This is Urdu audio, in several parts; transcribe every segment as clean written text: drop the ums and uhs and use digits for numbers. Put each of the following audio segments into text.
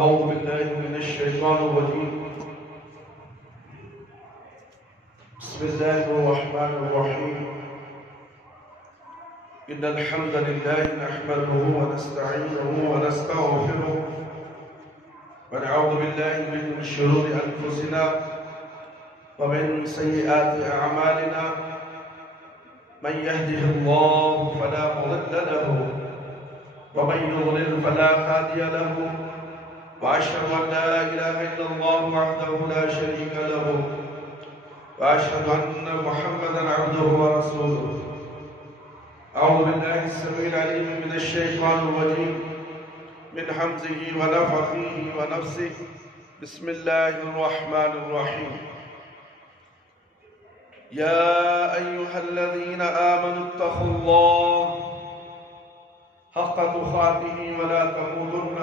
أعوذ بالله من الشيطان الرجيم. بسم الله الرحمن الرحيم. إن الحمد لله نحمده ونستعينه ونستغفره ونعوذ بالله من شرور أنفسنا ومن سيئات أعمالنا. من يهده الله فلا مضل له ومن يضلل فلا هادي له. وأشهد أن لا إله إلا الله وحده لا شريك له وأشهد أن محمدا عبده ورسوله. أعوذ بالله السميع العليم من الشيطان الرجيم من همزه ونفخه ونفسه. بسم الله الرحمن الرحيم. يا أيها الذين آمنوا اتقوا الله حق تقاته ولا تموتن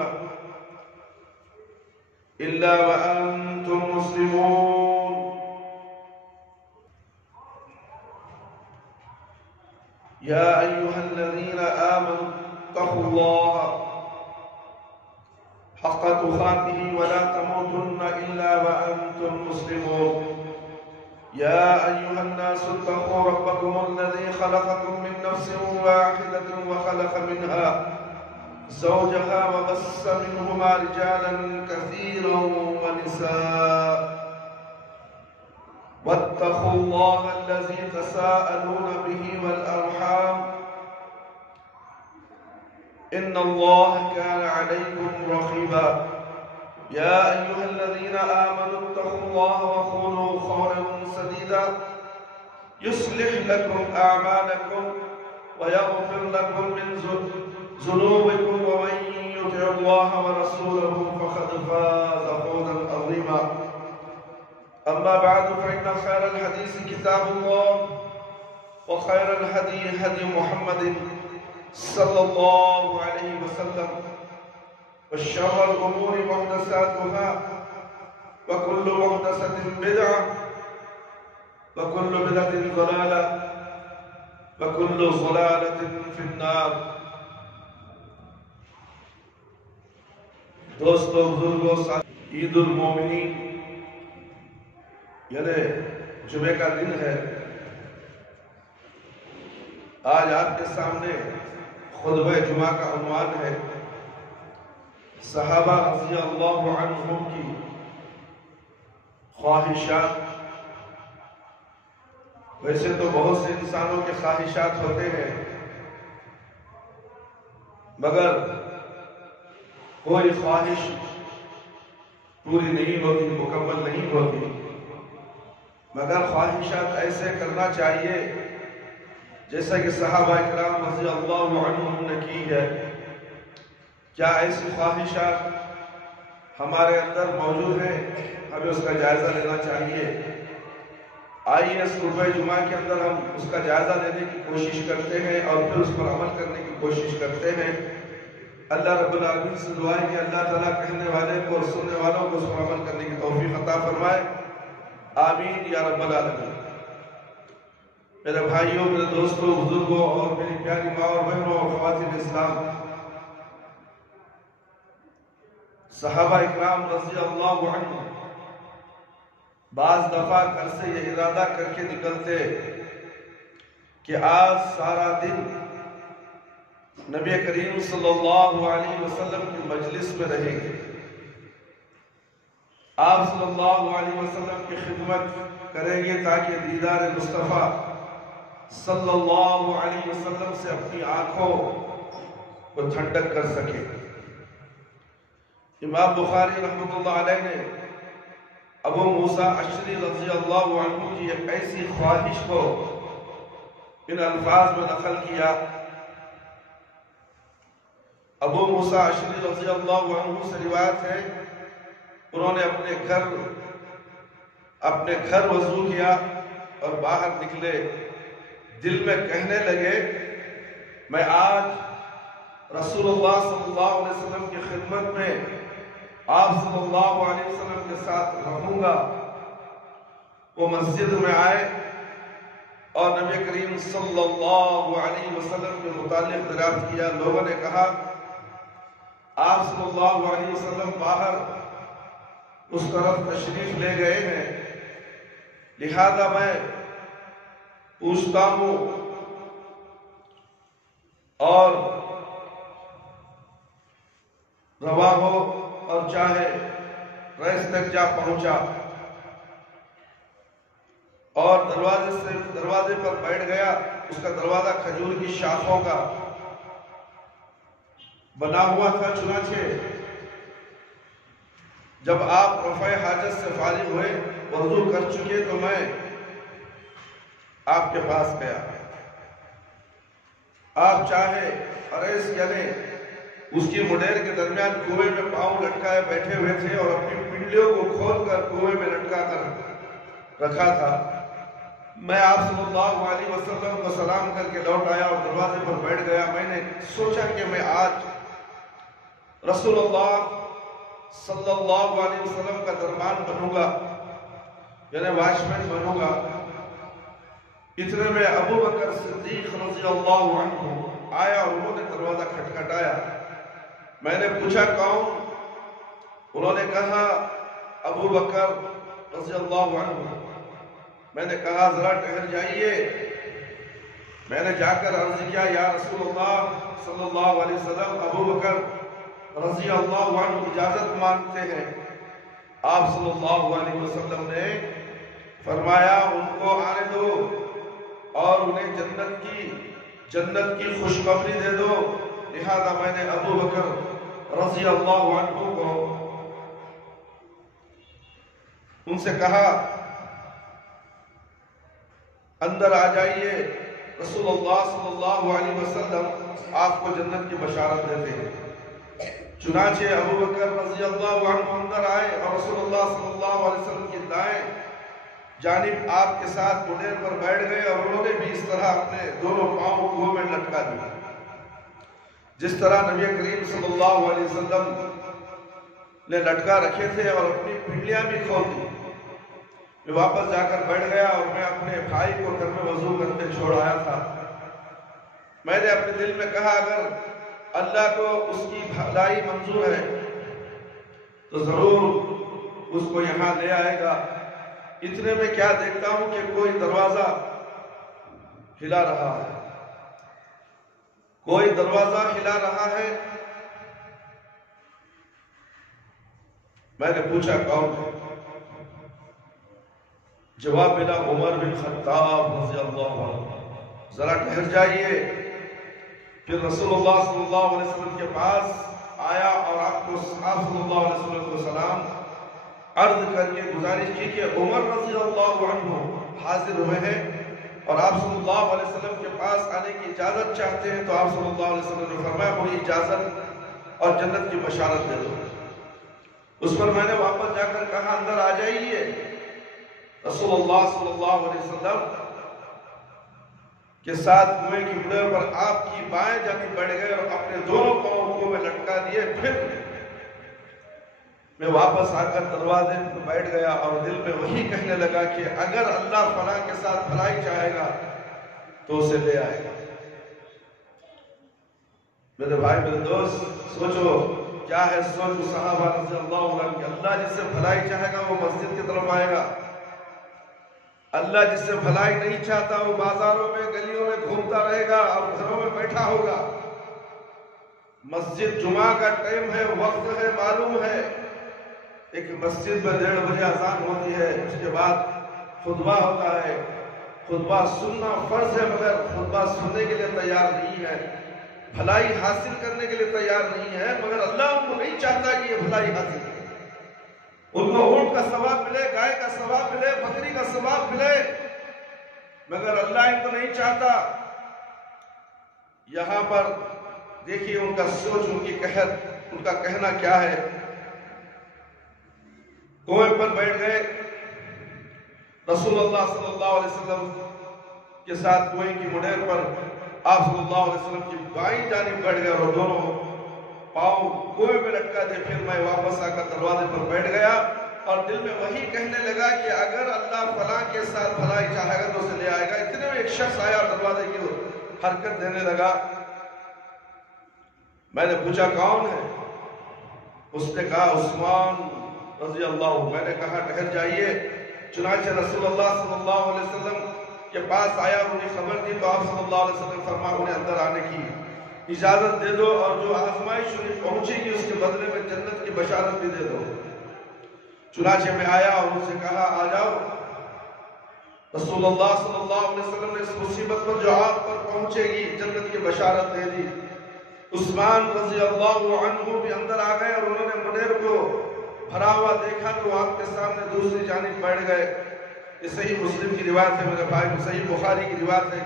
إلا وأنتم مسلمون. يا أيها الذين آمنوا اتقوا الله حق تقاته ولا تموتن إلا وأنتم مسلمون. يا أيها الناس اتقوا ربكم الذي خلقكم من نفس واحدة وخلق منها زوجها وبث منهما رجالا كثيرا ونساء. واتقوا الله الذي تساءلون به والأرحام إن الله كان عليكم رقيبا. يا أيها الذين آمنوا اتقوا الله وقولوا قولا سديدا يصلح لكم أعمالكم ويغفر لكم من ذنوبكم ومن يطع الله ورسوله فقد فاز فوزا عظيما. أما بعد فإن خير الحديث كتاب الله وخير الهدي هدي محمد صلى الله عليه وسلم وشر الأمور محدثاتها وكل محدثة بدعة وكل بدعة ضلالة وكل ضلالة في النار. دوستو بزرگو عید المومنین یعنی جمعہ کا دن ہے. آج آپ کے سامنے خطبہ جمعہ کا عنوان ہے صحابہ رضی اللہ عنہم کی خواہشات. ویسے تو بہت سے انسانوں کے خواہشات ہوتے ہیں مگر کوئی خواہش پوری نہیں ہوتی، مکمل نہیں ہوتی. مگر خواہشات ایسے کرنا چاہیے جیسا کہ صحابہ اکرام رضی اللہ عنہم نے کی ہے. کیا ایسی خواہشات ہمارے اندر موجود ہیں؟ ہمیں اس کا جائزہ لینا چاہیے. آئیے اس خطبہ جمعہ کے اندر ہم اس کا جائزہ لینے کی کوشش کرتے ہیں اور پھر اس پر عمل کرنے کی کوشش کرتے ہیں. اللہ رب العالمین سے دعا ہے کہ اللہ تعالیٰ کہنے والے کو اور سننے والوں کو اس پر عمل کرنے کی توفیق عطا فرمائے. آمین یا رب العالمین. میرے بھائیوں، میرے دوستوں، بزرگوں اور میری پیاری ماں اور بہنوں اور خواتین اسلام، صحابہ اکرام رضی اللہ عنہ بعض دفعہ گھر سے یہ ارادہ کر کے نکلتے کہ آج سارا دن نبی کریم صلی اللہ علیہ وسلم کی مجلس میں رہیں گے. آپ صلی اللہ علیہ وسلم کی خدمت کریں گے تاکہ دیدار مصطفیٰ صلی اللہ علیہ وسلم سے اپنی آنکھوں کو ٹھنڈک کر سکے۔ امام بخاری رحمۃ اللہ علیہ نے ابو موسیٰ اشعری رضی اللہ عنہ کی ایک ایسی خواہش کو ان الفاظ میں نقل کیا۔ ابو موسیٰ اشعری رضی اللہ عنہ سے روایت ہے، انہوں نے اپنے گھر وضو کیا اور باہر نکلے، دل میں کہنے لگے میں آج رسول اللہ صلی اللہ علیہ وسلم کی خدمت میں آپ صلی اللہ علیہ وسلم کے ساتھ رہوں گا۔ وہ مسجد میں آئے اور نبی کریم صلی اللہ علیہ وسلم کے متعلق دریافت کیا۔ لوگوں نے کہا آپ صلی اللہ علیہ وسلم باہر اس طرف تشریف لے گئے ہیں، لہذا میں پوچھتا ہوں اور روا ہو اور چاہے ریس تک جا پہنچا اور دروازے پر بیٹھ گیا۔ اس کا دروازہ کھجور کی شاخوں کا بنا ہوا تھا، چنانچہ جب آپ رفع حاجت سے فارغ ہوئے، وضو کر چکے، تو میں آپ کے پاس گیا۔ آپ چاہے ریس یعنی اس کی مڈیر کے درمیان کنویں میں پاؤں لٹکائے بیٹھے ہوئے تھے اور اپنی پنڈلیوں کو کھول کر کنویں میں لٹکا کر رکھا تھا۔ میں آپ صلی اللہ علیہ وسلم کو سلام کر کے لوٹ آیا اور دروازے پر بیٹھ گیا۔ میں نے سوچا کہ میں آج رسول اللہ صلی اللہ علیہ وسلم کا دربان بنوں گا، یعنی واچمین بنوں گا۔ اتنے میں ابو بکر صدیق رضی اللہ عنہ آیا اور انہوں نے دروازہ کھٹکھٹایا۔ میں نے پوچھا کون؟ انہوں نے کہا ابو بکر رضی اللہ عنہ۔ میں نے کہا ذرا ٹھہر جائیے۔ میں نے جا کر عرض کیا یا رسول اللہ صلی اللہ علیہ وسلم، ابو بکر رضی اللہ عنہ اجازت مانگتے ہیں۔ آپ صلی اللہ علیہ وسلم نے فرمایا ان کو آنے دو اور انہیں جنت کی خوشخبری دے دو۔ لہذا میں نے ابو بکر رضی اللہ عنہ کو ان سے کہا اندر آ جائیے، رسول اللہ صلی اللہ علیہ وسلم آپ کو جنت کی بشارت دیتے ہیں۔ چنانچہ ابو بکر رضی اللہ عنہ اندر آئے اور رسول اللہ صلی اللہ علیہ وسلم کی دائیں جانب آپ کے ساتھ مڈیر پر بیٹھ گئے اور انہوں نے بھی اس طرح اپنے دونوں پاؤں کنویں میں لٹکا دیا، جس طرح نبی کریم صلی اللہ علیہ وسلم نے لٹکا رکھے تھے، اور اپنی پنڈلیاں بھی کھول دی۔ میں واپس جا کر بیٹھ گیا اور میں اپنے بھائی کو گھر میں وضو کرتے چھوڑ آیا تھا۔ میں نے اپنے دل میں کہا اگر اللہ کو اس کی بھلائی منظور ہے تو ضرور اس کو یہاں لے آئے گا۔ اتنے میں کیا دیکھتا ہوں کہ کوئی دروازہ ہلا رہا ہے، کوئی دروازہ ہلا رہا ہے۔ میں نے پوچھا کون ہے؟ جواب ملا عمر بن خطاب رضی اللہ عنہ۔ ذرا ٹھہر جائیے۔ پھر رسول اللہ صلی اللہ علیہ وسلم کے پاس آیا اور آپ صلی اللہ علیہ وسلم کو سلام عرض کر کے گزارش کی کہ عمر رضی اللہ عنہ حاضر ہوئے ہیں اور آپ صلی اللہ علیہ وسلم کے پاس آنے کی اجازت چاہتے ہیں۔ تو آپ صلی اللہ علیہ وسلم نے فرمایا کوئی اجازت اور جنت کی بشارت دے دو۔ اس پر میں نے واپس جا کر کہا اندر آ جائیے۔ رسول اللہ صلی اللہ علیہ وسلم کے ساتھ کنویں کی مڈیر پر آپ کی بائیں جانب بیٹھ گئے اور اپنے دونوں پاؤں کنویں میں لٹکا دیے۔ پھر میں واپس آ کر دروازے پر بیٹھ گیا اور دل میں وہی کہنے لگا کہ اگر اللہ فلاں کے ساتھ بھلائی چاہے گا تو اسے لے آئے گا۔ میرے بھائی میرے دوست، سوچو کیا ہے سوچ صحابہ رضی اللہ عنہ کہ اللہ جس سے بھلائی چاہے گا وہ مسجد کی طرف آئے گا، اللہ جس سے بھلائی نہیں چاہتا وہ بازاروں میں گلیوں میں گھومتا رہے گا اور گھروں میں بیٹھا ہوگا۔ مسجد جمعہ کا ٹائم ہے، وقت ہے، معلوم ہے، ایک مسجد میں 1:30 بجے اذان ہوتی ہے، اس کے بعد خطبہ ہوتا ہے، خطبہ سننا فرض ہے مگر خطبہ سننے کے لیے تیار نہیں ہے، بھلائی حاصل کرنے کے لیے تیار نہیں ہے، مگر اللہ ان کو نہیں چاہتا کہ یہ بھلائی حاصل کرے۔ ان کو اونٹ کا ثواب ملے، گائے کا ثواب ملے، بکری کا ثواب ملے، مگر اللہ ان کو نہیں چاہتا۔ یہاں پر دیکھیے ان کا سوچ، ان کا کہنا کیا ہے۔ کنویں پر بیٹھ گئے، رسول اللہ صلی اللہ علیہ وسلم کے ساتھ کنویں کی مڈیر پر آپ صلی اللہ علیہ وسلم کی بائیں جانب بیٹھ گئے اور دونوں پاؤں کنویں میں لٹکا دے۔ پھر میں واپس آ کر دروازے پر بیٹھ گیا اور دل میں وہی کہنے لگا کہ اگر اللہ فلاں کے ساتھ بھلائی چاہے گا تو اسے لے آئے گا۔ اتنے میں ایک شخص آیا اور دروازے کی حرکت دینے لگا۔ میں نے پوچھا کون ہے؟ اس نے کہا عثمان رضی اللہ عنہ۔ میں نے کہا ٹھہر جائیے۔ چنانچہ رسول اللہ صلی اللہ علیہ وسلم کے پاس آیا اور انہیں خبر دی تو آپ صلی اللہ علیہ وسلم فرما انہیں اندر آنے کی اجازت دے دو اور جو آزمائش انہیں پہنچے گی اس کے بدلے میں جنت کی بشارت بھی دے دو۔ چنانچہ میں آیا اور ان سے کہا آ جاؤ۔ رسول اللہ صلی اللہ علیہ وسلم نے اس مصیبت پر جو آپ پر پہنچے گی جنت کی بشارت دے دی۔ عثمان رضی اللہ عنہ بھی اندر آ گئے اور انہوں نے مڈیر کو بھرا ہوا دیکھا تو آپ کے سامنے دوسری جانب بیٹھ گئے۔ یہ صحیح مسلم کی روایت ہے میرے بھائی، صحیح بخاری کی روایت ہے،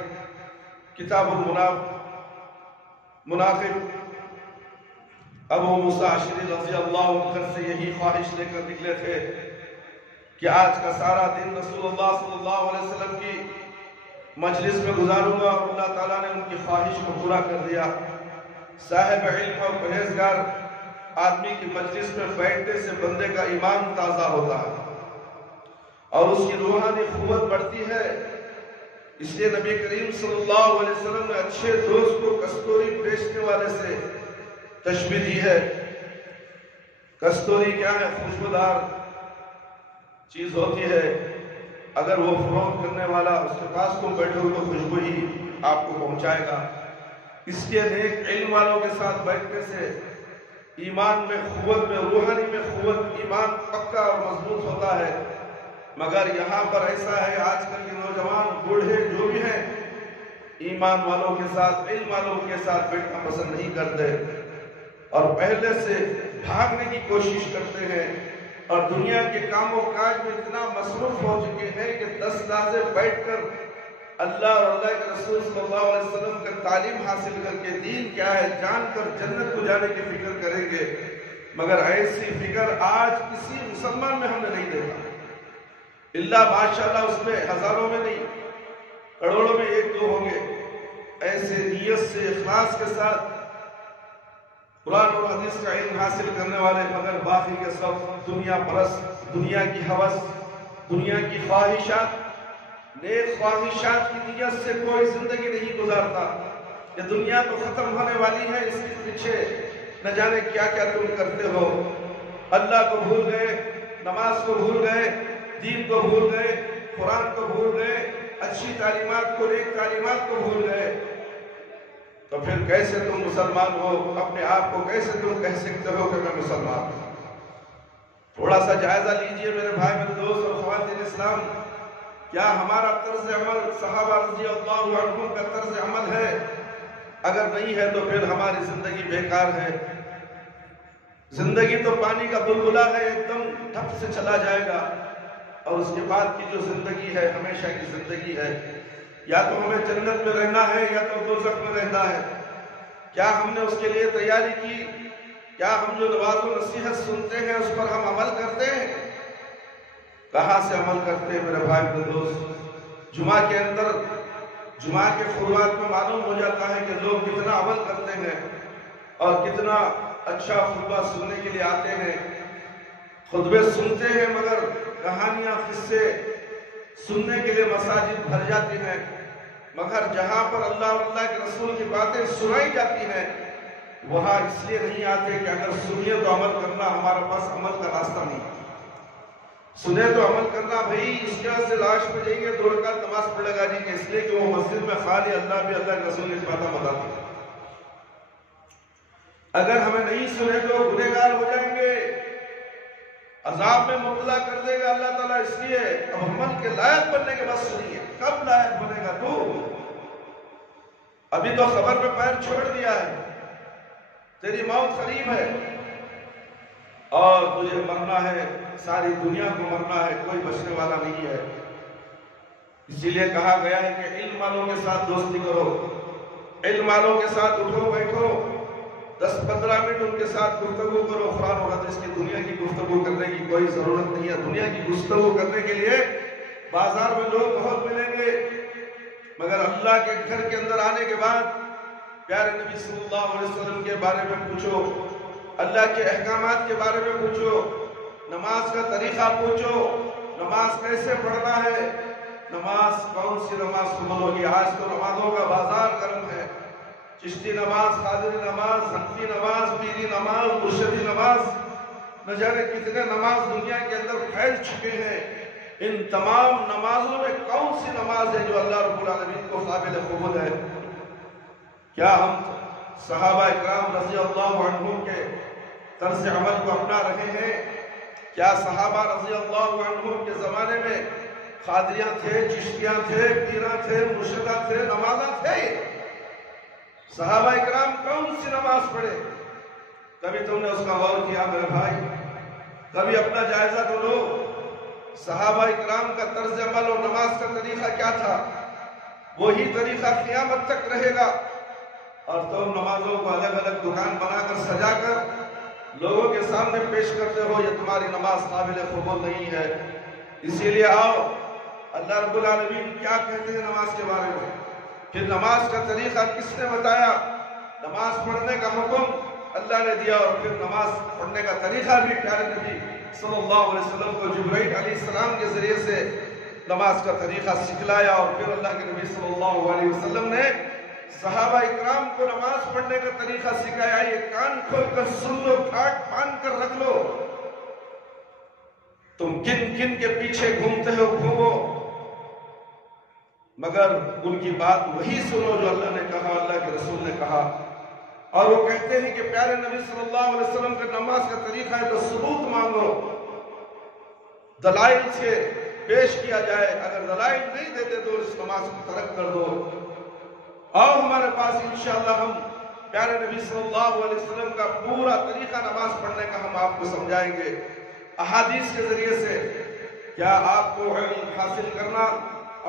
کتاب المناقب۔ ابو موسیٰ اشعری رضی اللہ عنہ سے یہی خواہش لے کر نکلے تھے کہ آج کا سارا دن رسول اللہ صلی اللہ علیہ وسلم کی مجلس میں گزاروں گا، اور اللہ تعالیٰ نے ان کی خواہش کو پورا کر دیا۔ صاحب علم اور پرہیزگار آدمی کی مجلس میں بیٹھنے سے بندے کا ایمان تازہ ہوتا ہے اور اس کی روحانی قوت بڑھتی ہے۔ اس لیے نبی کریم صلی اللہ علیہ وسلم نے اچھے دوست کو کستوری بیچنے والے سے تشبیہ دی ہے۔ کستوری کیا ہے؟ خوشبودار چیز ہوتی ہے، اگر وہ فروخت کرنے والا اس کے پاس کو بیٹھے ہوئے تو خوشبو ہی آپ کو پہنچائے گا۔ اس لیے نیک علم والوں کے ساتھ بیٹھنے سے ایمان میں قوت، میں روحانی میں قوت، ایمان پکا اور مضبوط ہوتا ہے۔ مگر یہاں پر ایسا ہے آج کل کے نوجوان بوڑھے جو بھی ہیں ایمان والوں کے ساتھ، علم والوں کے ساتھ بیٹھنا پسند نہیں کرتے اور پہلے سے بھاگنے کی کوشش کرتے ہیں اور دنیا کے کام و کاج میں اتنا مصروف ہو چکے ہیں کہ 10 لحظے بیٹھ کر اللہ اور اللہ کے رسول صلی اللہ علیہ وسلم کا تعلیم حاصل کر کے دین کیا ہے جان کر جنت کو جانے کی فکر کریں گے، مگر ایسی فکر آج کسی مسلمان میں ہم نے نہیں دیکھا۔ اللہ ماشاءاللہ اس میں ہزاروں میں نہیں، کروڑوں میں 1-2 ہوں گے ایسے نیت سے اخلاص کے ساتھ قرآن اور حدیث کا علم حاصل کرنے والے، مگر باقی کے سب دنیا پرست، دنیا کی ہوس، دنیا کی خواہشات، نیک خواہشات کی نیت سے کوئی زندگی نہیں گزارتا۔ یہ دنیا تو ختم ہونے والی ہے، اس کے پیچھے نہ جانے کیا کیا تم کرتے ہو۔ اللہ کو بھول گئے، نماز کو بھول گئے، دین کو بھول گئے، قرآن کو بھول گئے، اچھی تعلیمات کو، نیک تعلیمات کو بھول گئے، تو پھر کیسے تم مسلمان ہو؟ اپنے آپ کو کیسے تم کہہ سکتے ہو کہ میں مسلمان ہوں؟ تھوڑا سا جائزہ لیجئے میرے بھائی، میرے دوست اور خواتین اسلام، کیا ہمارا طرز عمل صحابہ رضی اللہ عنہ کا طرز عمل ہے؟ اگر نہیں ہے تو پھر ہماری زندگی بیکار ہے۔ زندگی تو پانی کا بلبلہ ہے، ایک دم ٹھپ سے چلا جائے گا، اور اس کے بعد کی جو زندگی ہے ہمیشہ کی زندگی ہے۔ یا تو ہمیں جنت میں رہنا ہے یا تو دوزخ میں رہنا ہے۔ کیا ہم نے اس کے لیے تیاری کی؟ کیا ہم جو نواز و نصیحت سنتے ہیں اس پر ہم عمل کرتے ہیں؟ کہاں سے عمل کرتے ہیں میرے بھائی میرے دوست؟ جمعہ کے اندر، جمعہ کے خطبات میں معلوم ہو جاتا ہے کہ لوگ کتنا عمل کرتے ہیں اور کتنا اچھا خطبہ سننے کے لیے آتے ہیں۔ خطبے سنتے ہیں مگر کہانیاں، قصے سننے کے لیے مساجد بھر جاتی ہیں، مگر جہاں پر اللہ اور اللہ کے رسول کی باتیں سنائی جاتی ہیں وہاں اس لیے نہیں آتے کہ اگر سنیے تو عمل کرنا، ہمارے پاس عمل کا راستہ نہیں۔ سنے تو عمل کرنا، بھائی اس کے بعد سے لاش پہ جائیں گے 2 رکعت نماز پڑھ لگا جائیں گے، اس لیے کہ وہ مسجد میں خالی اللہ بھی اللہ کے رسول کی باتیں بتاتے ہیں۔ اگر ہمیں نہیں سنے تو گنہگار ہو جائیں گے۔ عذاب میں مبتلا کر دے گا اللہ تعالیٰ، اس لیے اب عمل کے لائق بننے کے بس نہیں ہے۔ کب لائق بنے گا تو؟ ابھی تو خبر پہ پیر چھوڑ دیا ہے، تیری موت قریب ہے اور تجھے مرنا ہے، ساری دنیا کو مرنا ہے، کوئی بچنے والا نہیں ہے۔ اسی لیے کہا گیا ہے کہ علم والوں کے ساتھ دوستی کرو، علم والوں کے ساتھ اٹھو بیٹھو، 10-15 منٹ ان کے ساتھ گفتگو کرو۔ قرآن و حدیث کی دنیا کی گفتگو کرنے کی کوئی ضرورت نہیں ہے۔ دنیا کی گفتگو کرنے کے لیے بازار میں لوگ بہت ملیں گے، مگر اللہ کے گھر کے اندر آنے کے بعد پیارے نبی صلی اللہ علیہ وسلم کے بارے میں پوچھو، اللہ کے احکامات کے بارے میں پوچھو، نماز کا طریقہ پوچھو، نماز کیسے پڑھنا ہے، نماز کون سی نماز قبول ہوگی۔ آج تو نمازوں کا بازار گرم ہے، چشتی نماز، قادری نماز، حنفی نماز، پیری نماز، مرشدی نماز، نہ جانے کتنے نماز دنیا کے اندر پھیل چکے ہیں۔ ان تمام نمازوں میں کون سی نماز ہے جو اللہ رب العالمین کو قابل قبول ہے؟ کیا ہم صحابہ اکرام رضی اللہ عنہم کے طرز عمل کو اپنا رہے ہیں؟ کیا صحابہ رضی اللہ عنہم کے زمانے میں قادریاں تھے، چشتیاں تھے، پیراں تھے، مرشدہ تھے، نمازاں تھے؟ صحابہ اکرام کون سی نماز پڑھے؟ کبھی تم نے اس کا غور کیا میرے بھائی؟ کبھی اپنا جائزہ تو لو، صحابہ اکرام کا طرز عمل اور نماز کا طریقہ کیا تھا؟ وہی طریقہ قیامت تک رہے گا، اور تم نمازوں کو الگ الگ دکان بنا کر سجا کر لوگوں کے سامنے پیش کرتے ہو، یہ تمہاری نماز قابل قبول نہیں ہے۔ اسی لیے آؤ، اللہ رب العالمین کیا کہتے ہیں نماز کے بارے میں، پھر نماز کا طریقہ کس نے بتایا، نماز پڑھنے کا حکم اللہ نے دیا، اور پھر نماز پڑھنے کا طریقہ بھی پیارے نبی صلی اللہ علیہ وسلم کو جبرائیل علیہ السلام کے ذریعے سے نماز کا طریقہ سکھلایا، اور پھر اللہ کے نبی صلی اللہ علیہ وسلم نے صحابہ اکرام کو نماز پڑھنے کا طریقہ سکھایا۔ یہ کان کھول کر سن لو، کھاٹ باندھ کر رکھ لو، تم کن کن کے پیچھے گھومتے ہو گھومو، مگر ان کی بات وہی سنو جو اللہ نے کہا، اللہ کے رسول نے کہا۔ اور وہ کہتے ہیں کہ پیارے نبی صلی اللہ علیہ وسلم کا نماز کا طریقہ ہے تو ثبوت مانگو، دلائل سے پیش کیا جائے، اگر دلائل نہیں دیتے تو اس نماز کو ترک کر دو۔ آؤ ہمارے پاس انشاءاللہ ہم پیارے نبی صلی اللہ علیہ وسلم کا پورا طریقہ نماز پڑھنے کا ہم آپ کو سمجھائیں گے احادیث کے ذریعے سے۔ کیا آپ کو علم حاصل کرنا،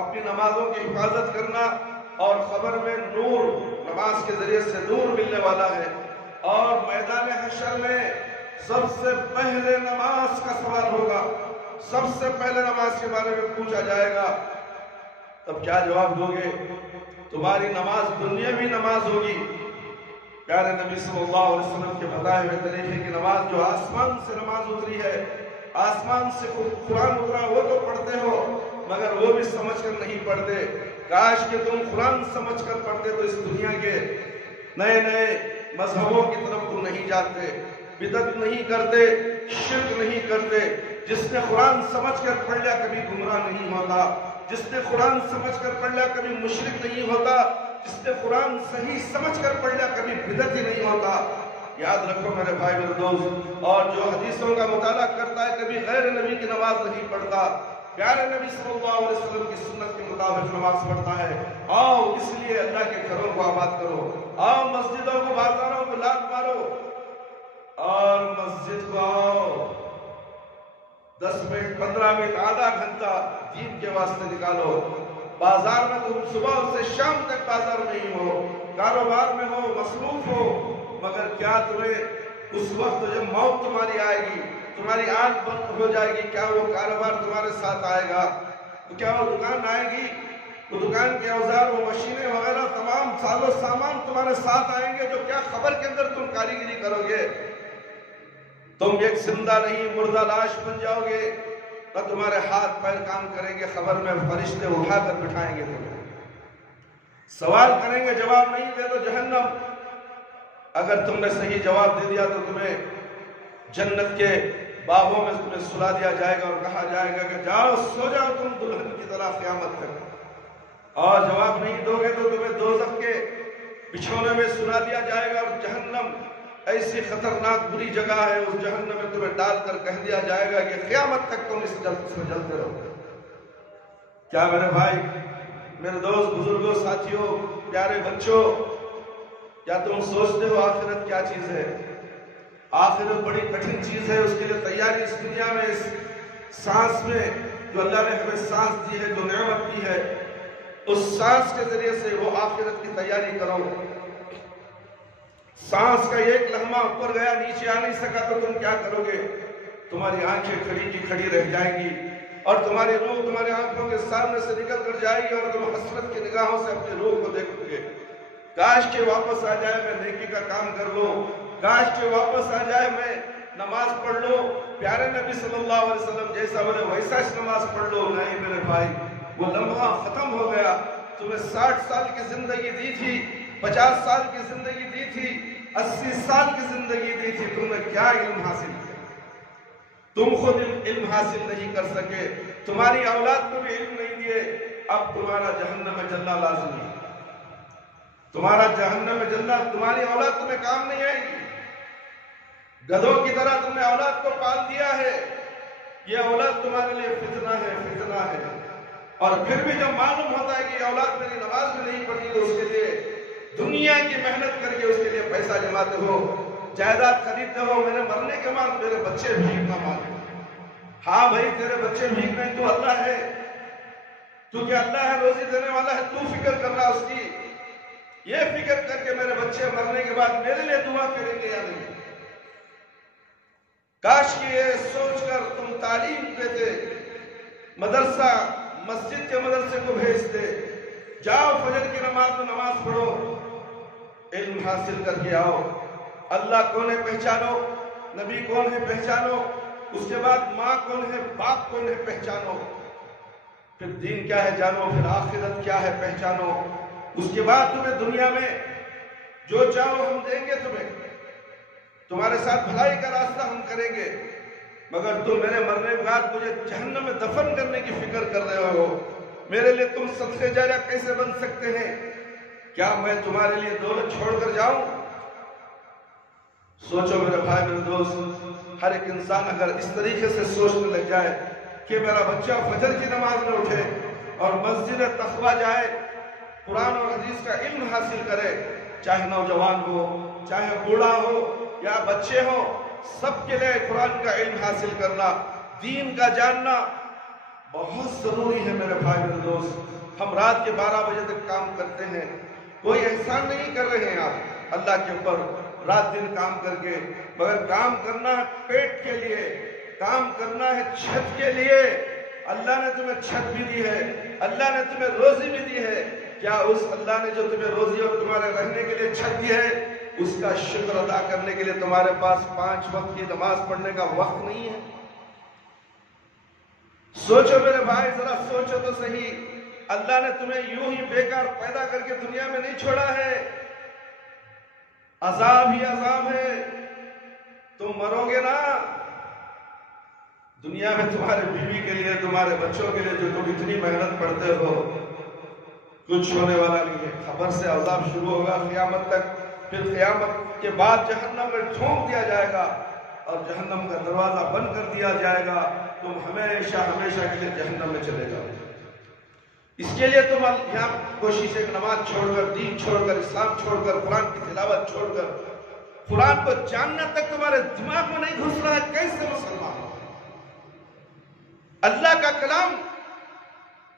اپنی نمازوں کی حفاظت کرنا، اور خبر میں نور، نماز کے ذریعے سے نور ملنے والا ہے، اور میدان حشر میں سب سے پہلے نماز کا سوال ہوگا، سب سے پہلے نماز کے بارے میں پوچھا جائے گا، تب کیا جواب دو گے؟ تمہاری نماز دنیاوی نماز ہوگی، پیارے نبی صلی اللہ علیہ وسلم کے بتائے ہوئے طریقے کی نماز، جو آسمان سے نماز اتری ہے، آسمان سے قرآن اترا، وہ تو پڑھتے ہو مگر وہ بھی سمجھ کر نہیں پڑھتے۔ کاش کہ تم قرآن سمجھ کر پڑھتے تو اس دنیا کے نئے نئے مذہبوں کی طرف تم نہیں جاتے، بدعت نہیں کرتے، شرک نہیں کرتے۔ جس نے قرآن سمجھ کر پڑھ لیا کبھی گمراہ نہیں ہوتا، جس نے قرآن سمجھ کر پڑھ لیا کبھی مشرک نہیں ہوتا، جس نے قرآن صحیح سمجھ کر پڑھ لیا کبھی بدعت ہی نہیں ہوتا۔ یاد رکھو میرے بھائی میرے دوست، اور جو حدیثوں کا مطالعہ کرتا ہے کبھی غیر نبی کی نماز نہیں پڑھتا، پیارے نبی صلی اللہ علیہ وسلم کی سنت کے مطابق نماز پڑھتا ہے۔ آؤ اس لیے اللہ کے گھروں کو آباد کرو، آؤ مسجدوں کو، بازاروں کو لات مارو، اور مسجد کو آؤ 10 منٹ 15 منٹ آدھا گھنٹہ دین کے واسطے نکالو۔ بازار میں تم صبح سے شام تک بازار میں ہی ہو، کاروبار میں ہو، مصروف ہو، مگر کیا تمہیں اس وقت جب موت تمہاری آئے گی، تمہاری آنکھ بند ہو جائے گی، کیا وہ کاروبار تمہارے ساتھ آئے گا؟ کیا وہ دکان آئے گی؟ وہ دکان کے اوزار، وہ مشینیں وغیرہ تمام ساز و سامان تمہارے ساتھ آئیں گے جو کیا خبر کے اندر تم کاریگری کرو گے؟ تم ایک زندہ نہیں مردہ لاش بن جاؤ گے، نہ تمہارے ہاتھ پیر کام کریں گے، خبر میں فرشتے اٹھا کر بٹھائیں گے تمہیں، سوال کریں گے، جواب نہیں دے تو جہنم، اگر تم نے صحیح جواب دے دیا تو تمہیں جنت کے باغوں میں تمہیں سلا دیا جائے گا اور کہا جائے گا کہ جاؤ سو جاؤ تم دلہن کی طرح قیامت تک، اور جواب نہیں دو گے تو تمہیں دوزخ کے بچھونے میں سلا دیا جائے گا اور جہنم ایسی خطرناک بری جگہ ہے، اس جہنم میں تمہیں ڈال کر کہہ دیا جائے گا کہ قیامت تک تم اس میں جلتے رہو۔ کیا میرے بھائی، میرے دوست، بزرگوں، ساتھیوں، پیارے بچوں، کیا تم سوچتے ہو آخرت کیا چیز ہے؟ آخرت بڑی کٹھن چیز ہے، اس کے لیے تیاری اس دنیا میں، اس سانس میں جو اللہ نے ہمیں سانس دی ہے، جو نعمت دی ہے، اس سانس کے ذریعے سے وہ آخرت کی تیاری کرو۔ سانس کا ایک لمحہ اوپر گیا، نیچے آ نہیں سکا تو تم کیا کرو گے؟ تمہاری آنکھیں کھڑی کی کھڑی رہ جائیں گی اور تمہاری روح تمہاری آنکھوں کے سامنے سے نکل کر جائے گی اور تم حسرت کی نگاہوں سے اپنی روح کو دیکھو گے۔ کاش کہ واپس آ جائے میں نیکی کا کام کر لوں، کاش کہ واپس آ جائے میں نماز پڑھ لوں، پیارے نبی صلی اللہ علیہ وسلم جیسا بولے ویسا نماز پڑھ لوں۔ نہیں میرے بھائی، وہ لمحہ ختم ہو گیا۔ تمہیں 60 سال کی زندگی دی تھی، 50 سال کی زندگی دی تھی، 80 سال کی زندگی دی تھی، تم نے کیا علم حاصل کیا؟ تم خود علم حاصل نہیں کر سکے، تمہاری اولاد کو بھی علم نہیں دیے، اب تمہارا جہنم میں جلنا لازمی ہے۔ تمہارا جہنم میں جلنا، تمہاری اولاد تمہیں کام نہیں آئے گی۔ گدھوں کی طرح تم نے اولاد کو پال دیا ہے، یہ اولاد تمہارے لیے فتنہ ہے، فتنہ ہے۔ اور پھر بھی جب معلوم ہوتا ہے کہ یہ اولاد میری نماز میں نہیں پڑھی تو اس کے لیے دنیا کی محنت کر کے اس کے لیے پیسہ جماتے ہو، جائیداد خریدتے ہو، میرے مرنے کے بعد میرے بچے بھیک نہ مانگے۔ ہاں بھائی، تیرے بچے بھیک نہیں، تو اللہ ہے، تو کیا اللہ ہے، روزی دینے والا ہے، تو فکر کر رہا اس کی، یہ فکر کر کے میرے بچے مرنے کے بعد میرے لیے دعا کریں گے یا نہیں۔ کاش کہ یہ سوچ کر تم تعلیم دیتے، مدرسہ، مسجد کے مدرسے کو بھیجتے، جاؤ فجر کی نماز میں نماز پڑھو، علم حاصل کر کے آؤ، اللہ کون ہے پہچانو، نبی کون ہے پہچانو، اس کے بعد ماں کون ہے، باپ کون ہے پہچانو، پھر دین کیا ہے جانو، پھر آخرت کیا ہے پہچانو۔ اس کے بعد تمہیں دنیا میں جو چاہو ہم دیں گے، تمہارے ساتھ بھلائی کا راستہ ہم کریں گے، مگر تم میرے مرنے کے بعد مجھے جہنم میں دفن کرنے کی فکر کر رہے ہو، میرے لیے تم صدقہ جاریہ کیسے بن سکتے ہیں؟ کیا میں تمہارے لیے دولت چھوڑ کر جاؤں؟ سوچو میرے بھائی، میرے دوست، ہر ایک انسان اگر اس طریقے سے سوچنے لگ جائے کہ میرا بچہ فجر کی نماز میں اٹھے اور مسجد تقویٰ جائے، قرآن اور حدیث کا علم حاصل کرے، چاہے نوجوان ہو، چاہے بوڑھا ہو یا بچے ہو، سب کے لیے قرآن کا علم حاصل کرنا، دین کا جاننا بہت ضروری ہے میرے بھائی، میرے دوست۔ ہم رات کے 12 بجے تک کام کرتے ہیں، کوئی احسان نہیں کر رہے ہیں آپ اللہ کے اوپر رات دن کام کر کے، مگر کام کرنا ہے پیٹ کے لیے، کام کرنا ہے چھت کے لیے۔ اللہ نے تمہیں چھت بھی دی ہے، اللہ نے تمہیں روزی بھی دی ہے، کیا اس اللہ نے جو تمہیں روزی اور تمہارے رہنے کے لیے چھت دی ہے، اس کا شکر ادا کرنے کے لیے تمہارے پاس 5 وقت کی نماز پڑھنے کا وقت نہیں ہے؟ سوچو میرے بھائی، ذرا سوچو تو صحیح، اللہ نے تمہیں یوں ہی بیکار پیدا کر کے دنیا میں نہیں چھوڑا ہے، عذاب ہی عذاب ہے، تم مرو گے نا۔ دنیا میں تمہارے بیوی کے لیے، تمہارے بچوں کے لیے جو تم اتنی محنت پڑھتے ہو، کچھ ہونے والا نہیں ہے، خبر سے عذاب شروع ہوگا قیامت تک، پھر قیامت کے بعد جہنم میں ٹھونک دیا جائے گا اور جہنم کا دروازہ بند کر دیا جائے گا، تم ہمیشہ ہمیشہ کے لیے جہنم میں چلے جاؤ۔ اس کے لیے تم یہاں کوشش ہے، نماز چھوڑ کر، دین چھوڑ کر، اسلام چھوڑ کر، قرآن کی تلاوت چھوڑ کر، قرآن کو جاننا تک تمہارے دماغ میں نہیں گھس رہا ہے، کیسے مسلمان ہو؟ اللہ کا کلام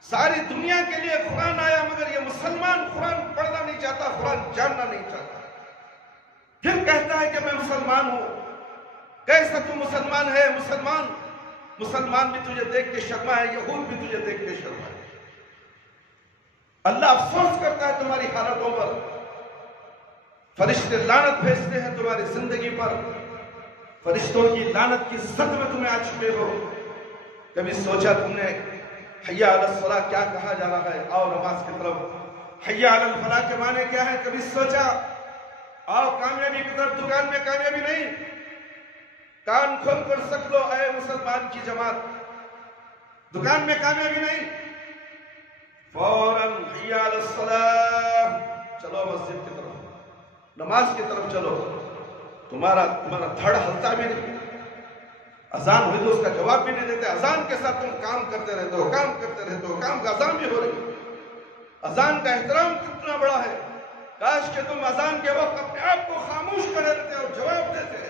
ساری دنیا کے لیے قرآن آیا، مگر یہ مسلمان قرآن پڑھنا نہیں چاہتا، قرآن جاننا نہیں چاہتا، پھر کہتا ہے کہ میں مسلمان ہوں۔ کیسا تو مسلمان ہے؟ مسلمان بھی تجھے دیکھ کے شرما ہے، یہود بھی تجھے دیکھ کے شرما ہے۔ اللہ افسوس کرتا ہے تمہاری حالتوں پر، فرشتے لعنت بھیجتے ہیں تمہاری زندگی پر، فرشتوں کی لعنت کی زد میں تمہیں آ چکے ہو۔ کبھی سوچا تم نے حی علی الصلاۃ کیا کہا جا رہا ہے؟ آؤ نماز کی طرف۔ حی علی الفلاح کے معنی کیا ہے؟ کبھی سوچا؟ آؤ کامیابی کی طرف، دکان میں کامیابی نہیں، کان کھول کر سک لو اے مسلمان کی جماعت، دکان میں کامیابی نہیں، فوراً حی علی الصلاۃ، چلو مسجد کی طرف، نماز کی طرف چلو۔ تمہارا دھڑ ہلتا بھی نہیں. اذان ہوئی تو اس کا جواب بھی نہیں دیتے. اذان کے ساتھ تم کام کرتے رہتے ہو، کام کا اذان بھی ہو رہی. اذان کا احترام کتنا بڑا ہے. کاش کہ تم اذان کے وقت اپنے آپ کو خاموش کرے رہتے اور جواب دیتے.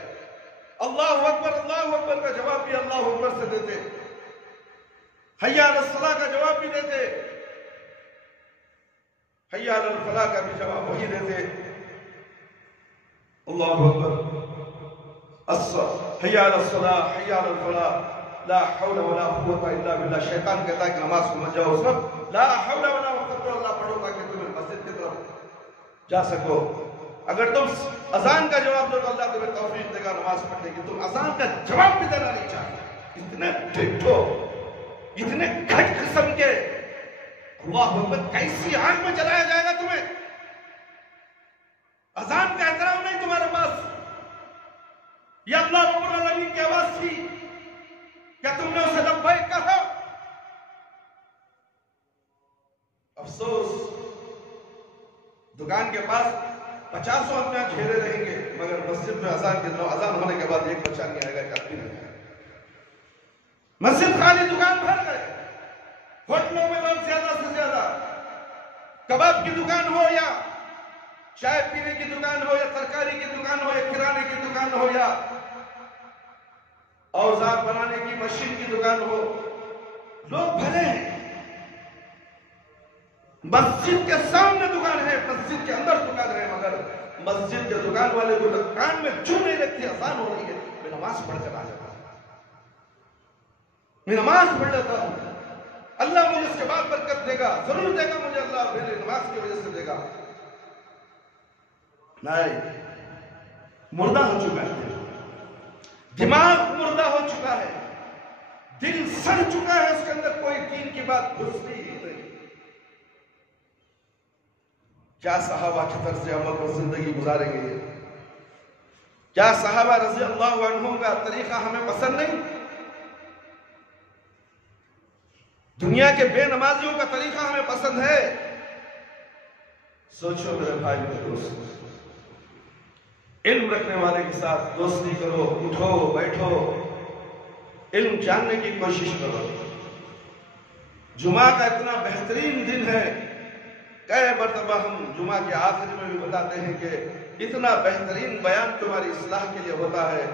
اللہ اکبر کا جواب بھی اللہ اکبر سے دیتے. حی علی الصلاۃ کا جواب بھی دیتے. حی علی الفلاح کا بھی جواب وہی دیتے. اللہ اکبر، حی علی الصلاۃ، حی علی الفلاح، لا حول ولا قوت الا باللہ. شیطان کہتا ہے کہ نماز کو مت جاؤ اس وقت. لا حول ولا قوت الا باللہ پڑھو تاکہ تمہیں مسجد کی طرف جا سکو. اگر تم اذان کا جواب دو تو اللہ تمہیں توفیق دے گا نماز پڑھنے کی. تم اذان کا جواب بھی دینا نہیں چاہتے. اتنے ڈھٹو، اتنے گھٹ قسم کے. اللہ اکبر، کیسی آنکھ میں جلایا جائے گا تمہیں. اذان کا احترام نہیں تمہارے پاس. یہ اللہ رب العالمین کی آواز تھی، کیا تم نے اسے لبیک کہا؟ افسوس، دکان کے پاس 50 آدمی گھیرے رہیں گے مگر مسجد میں اذان ہونے کے بعد ایک بچہ نہیں آئے گا، ایک آدمی نہیں آئے گا. مسجد خالی، دکان بھر گئے. ہوٹلوں میں لوگ زیادہ سے زیادہ. کباب کی دکان ہو یا چائے پینے کی دکان ہو یا ترکاری کی دکان ہو یا کرانے کی دکان ہو یا اوزار بنانے کی مشین کی دکان ہو، لوگ بھرے ہیں. مسجد کے سامنے دکان ہے، مسجد کے اندر دکان ہے، مگر مسجد کے دکان والے کو کان میں چوں نہیں رکھتی. آسان ہو رہی ہے، میں نماز پڑھ کر آ جاتا ہوں، میں نماز پڑھ لیتا ہوں، اللہ مجھے اس کے بعد برکت دے گا، ضرور دے گا مجھے اللہ، میری نماز کی وجہ سے دے گا. نہیں، مردہ ہو چکا ہے، دماغ مردہ ہو چکا ہے، دل سڑ چکا ہے، اس کے اندر کوئی دین کی بات گھستی ہی نہیں. کیا صحابہ کی طرز عمل اور زندگی گزارے گئے؟ کیا صحابہ رضی اللہ عنہم کا طریقہ ہمیں پسند نہیں؟ دنیا کے بے نمازیوں کا طریقہ ہمیں پسند ہے؟ سوچو میرے بھائی میرے دوست، علم رکھنے والے کے ساتھ دوستی کرو، اٹھو بیٹھو، علم جاننے کی کوشش کرو. جمعہ کا اتنا بہترین دن ہے، کئی مرتبہ ہم جمعہ کے آخر میں بھی بتاتے ہیں کہ اتنا بہترین بیان تمہاری اصلاح کے لیے ہوتا ہے.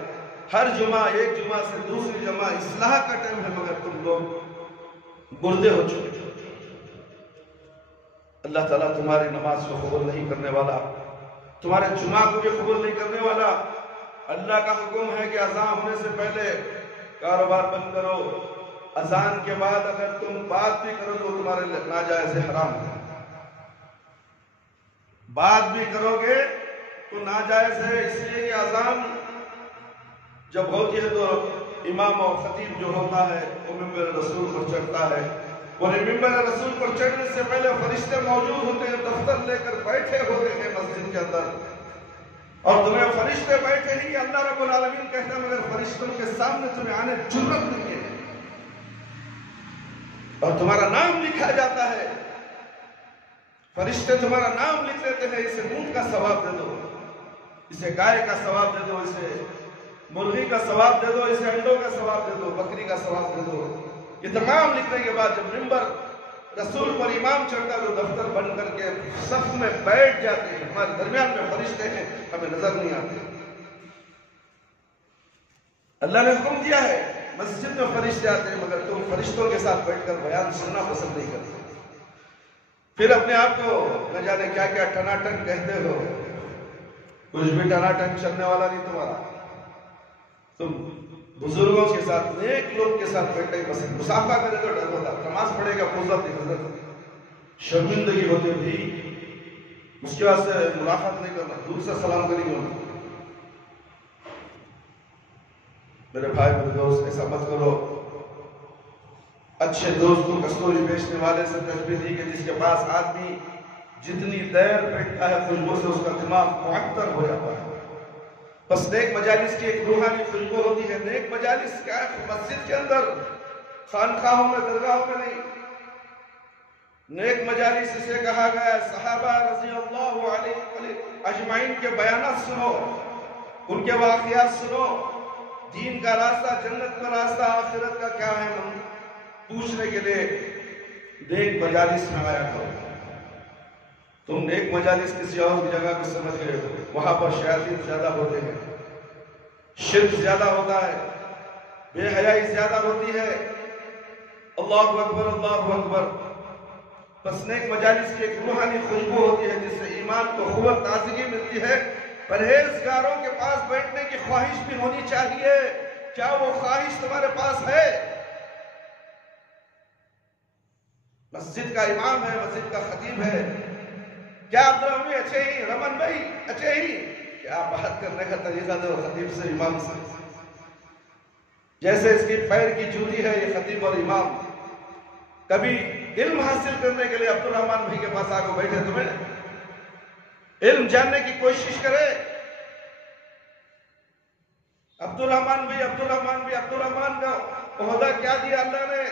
ہر جمعہ، ایک جمعہ سے دوسری جمعہ اصلاح کا ٹائم ہے، مگر تم لوگ مردے ہو چکے. اللہ تعالیٰ تمہاری نماز کو قبول نہیں کرنے والا، تمہارے جمعہ کو بھی قبول نہیں کرنے والا. اللہ کا حکم ہے کہ اذان ہونے سے پہلے کاروبار بند کرو. اذان کے بعد اگر تم بات بھی کرو تو تمہارے لیے ناجائز حرام ہے. بات بھی کرو گے تو ناجائز ہے، اس لیے کہ اذان جب ہوتی ہے تو امام و خطیب جو ہوتا ہے وہ ممبر رسول پر چڑھتا ہے، اور ممبر رسول پر چڑھنے سے پہلے فرشتے موجود ہوتے ہیں، دفتر لے کر بیٹھے ہوتے ہیں مسجد کے اندر، اور تمہیں فرشتے بیٹھے ہی اللہ رب العالمین کہتا ہے مگر فرشتوں کے سامنے تمہیں آنے جرأت نہیں ہے، اور تمہارا نام لکھا جاتا ہے. فرشتے تمہارا نام لکھ لیتے ہیں، اسے اونٹ کا ثواب دے دو، اسے گائے کا ثواب دے دو، اسے مرغی کا ثواب دے دو، اسے انڈوں کا ثواب دے دو، بکری کا ثواب دے دو. یہ تمام لکھنے کے بعد جب ممبر رسول پر امام چڑھتا تو دفتر بند کر کے صف میں بیٹھ جاتے ہیں. ہمارے درمیان میں فرشتے ہیں، ہمیں نظر نہیں آتے. اللہ نے حکم دیا ہے مسجد میں فرشتے آتے ہیں، مگر تم فرشتوں کے ساتھ بیٹھ کر بیان سننا پسند نہیں کرتے. پھر اپنے آپ کو نہ جانے کیا کیا ٹناٹن کہتے ہو، کچھ بھی ٹناٹن چلنے والا نہیں تمہارا. تم بزرگوں کے ساتھ، نیک لوگ کے ساتھ بیٹھنے کی پسند. مسافہ کرے تو ڈر ہوتا، نماز پڑھے گا فرصت کی حضرت شرمندگی ہوتی بھی، اس کے واسطے ملاقات نہیں کرنا، دور سے سلام کریں گے. میرے بھائی میرے دوست، ایسا مت کرو. اچھے دوست کو کستوری بیچنے والے سے تشبیہ دی کہ جس کے پاس آدمی جتنی دیر بیٹھتا ہے خوشبو سے اس کا دماغ معطر ہو جاتا ہے. بس نیک مجالس کی ایک روحانی خوشبو ہوتی ہے. نیک مجالس کیا ہے؟ مسجد کے اندر، خانقاہوں میں، درگاہوں میں نہیں. نیک مجالس اسے کہا گیا ہے. صحابہ رضی اللہ علیہ اجمعین کے بیانات سنو. ان کے واقعات سنو، دین کا راستہ، جنت کا راستہ، آخرت کا کیا ہے پوچھنے کے لیے نیک مجالس میں آیا کرو۔ تم نیک مجالس کسی اور جگہ کو سمجھ گئے ہو، وہاں پر شیاطین زیادہ ہوتے ہیں، شرک زیادہ ہوتا ہے، بے حیائی زیادہ ہوتی ہے۔ اللہ اکبر، اللہ اکبر۔ بس نیک مجالس کی ایک روحانی خوشبو ہوتی ہے جس سے ایمان کو قوت، تازگی ملتی ہے۔ پرہیزگاروں کے پاس بیٹھنے کی خواہش بھی ہونی چاہیے۔ کیا وہ خواہش تمہارے پاس ہے؟ مسجد کا امام ہے، مسجد کا خطیب ہے، کیا عبدالرحمن اچھے ہی، رمن بھائی اچھے ہی، کیا بات کرنے کا طریقہ دو خطیب سے، امام سے، جیسے اس کی پیر کی جوتی ہے یہ خطیب اور امام۔ کبھی علم حاصل کرنے کے لیے عبدالرحمن بھائی کے پاس آگے بیٹھے، تمہیں علم جاننے کی کوشش کرے۔ عبدالرحمن کا عہدہ کیا دیا اللہ نے؟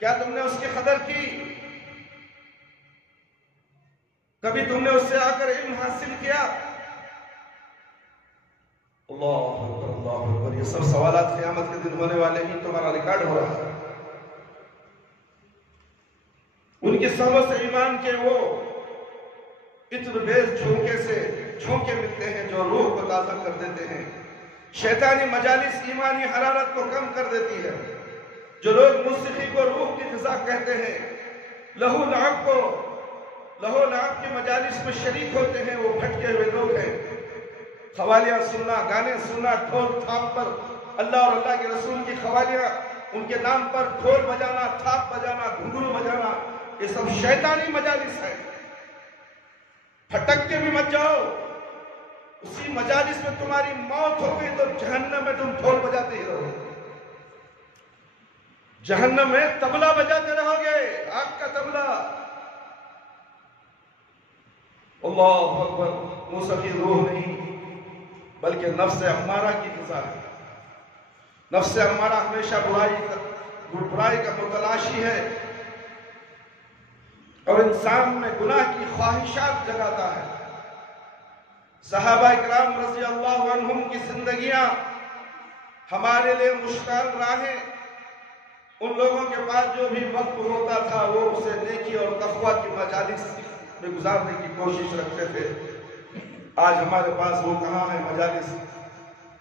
کیا تم نے اس کی قدر کی؟ کبھی تم نے اس سے آ کر علم حاصل کیا؟ اللہ اکبر، اللہ اکبر۔ یہ سب سوالات قیامت کے دن ہونے والے ہی، تمہارا ریکارڈ ہو رہا ہے۔ ان کی صحبت سے ایمان کے وہ عطر بیز جھونکے ملتے ہیں جو روح کو تازہ کر دیتے ہیں۔ شیطانی مجالس ایمانی حرارت کو کم کر دیتی ہے۔ جو لوگ موسیقی کو روح کی غذا کہتے ہیں، لہو لعب کی مجالس میں شریک ہوتے ہیں، وہ بھٹکے ہوئے لوگ ہیں۔ قوالیاں سننا، گانے سننا، ڈھول تھاپ پر اللہ اور اللہ کے رسول کی قوالیاں، ان کے نام پر ڈھول بجانا، تھاپ بجانا، گھنگرو بجانا، یہ سب شیطانی مجالس ہیں۔ پھٹک کے بھی مت جاؤ، اسی مجالس میں تمہاری موت ہو گئی تو جہنم میں تم ڈھول بجاتے ہی رہو گے، جہنم میں طبلہ بجاتے رہو گے، آگ کا طبلہ۔ اللہ اکبر۔ موسیقی روح نہیں بلکہ نفس امارہ کی غذا ہے۔ نفس امارہ ہمیشہ برائی کا متلاشی ہے اور انسان میں گناہ کی خواہشات جگاتا ہے۔ صحابہ اکرام رضی اللہ عنہم کی زندگیاں ہمارے لیے مشتاق راہیں۔ ان لوگوں کے پاس جو بھی وقت ہوتا تھا وہ اسے نیکی اور تقویٰ کی مجالس میں گزارنے کی کوشش رکھتے تھے۔ آج ہمارے پاس وہ کہاں ہے مجالس؟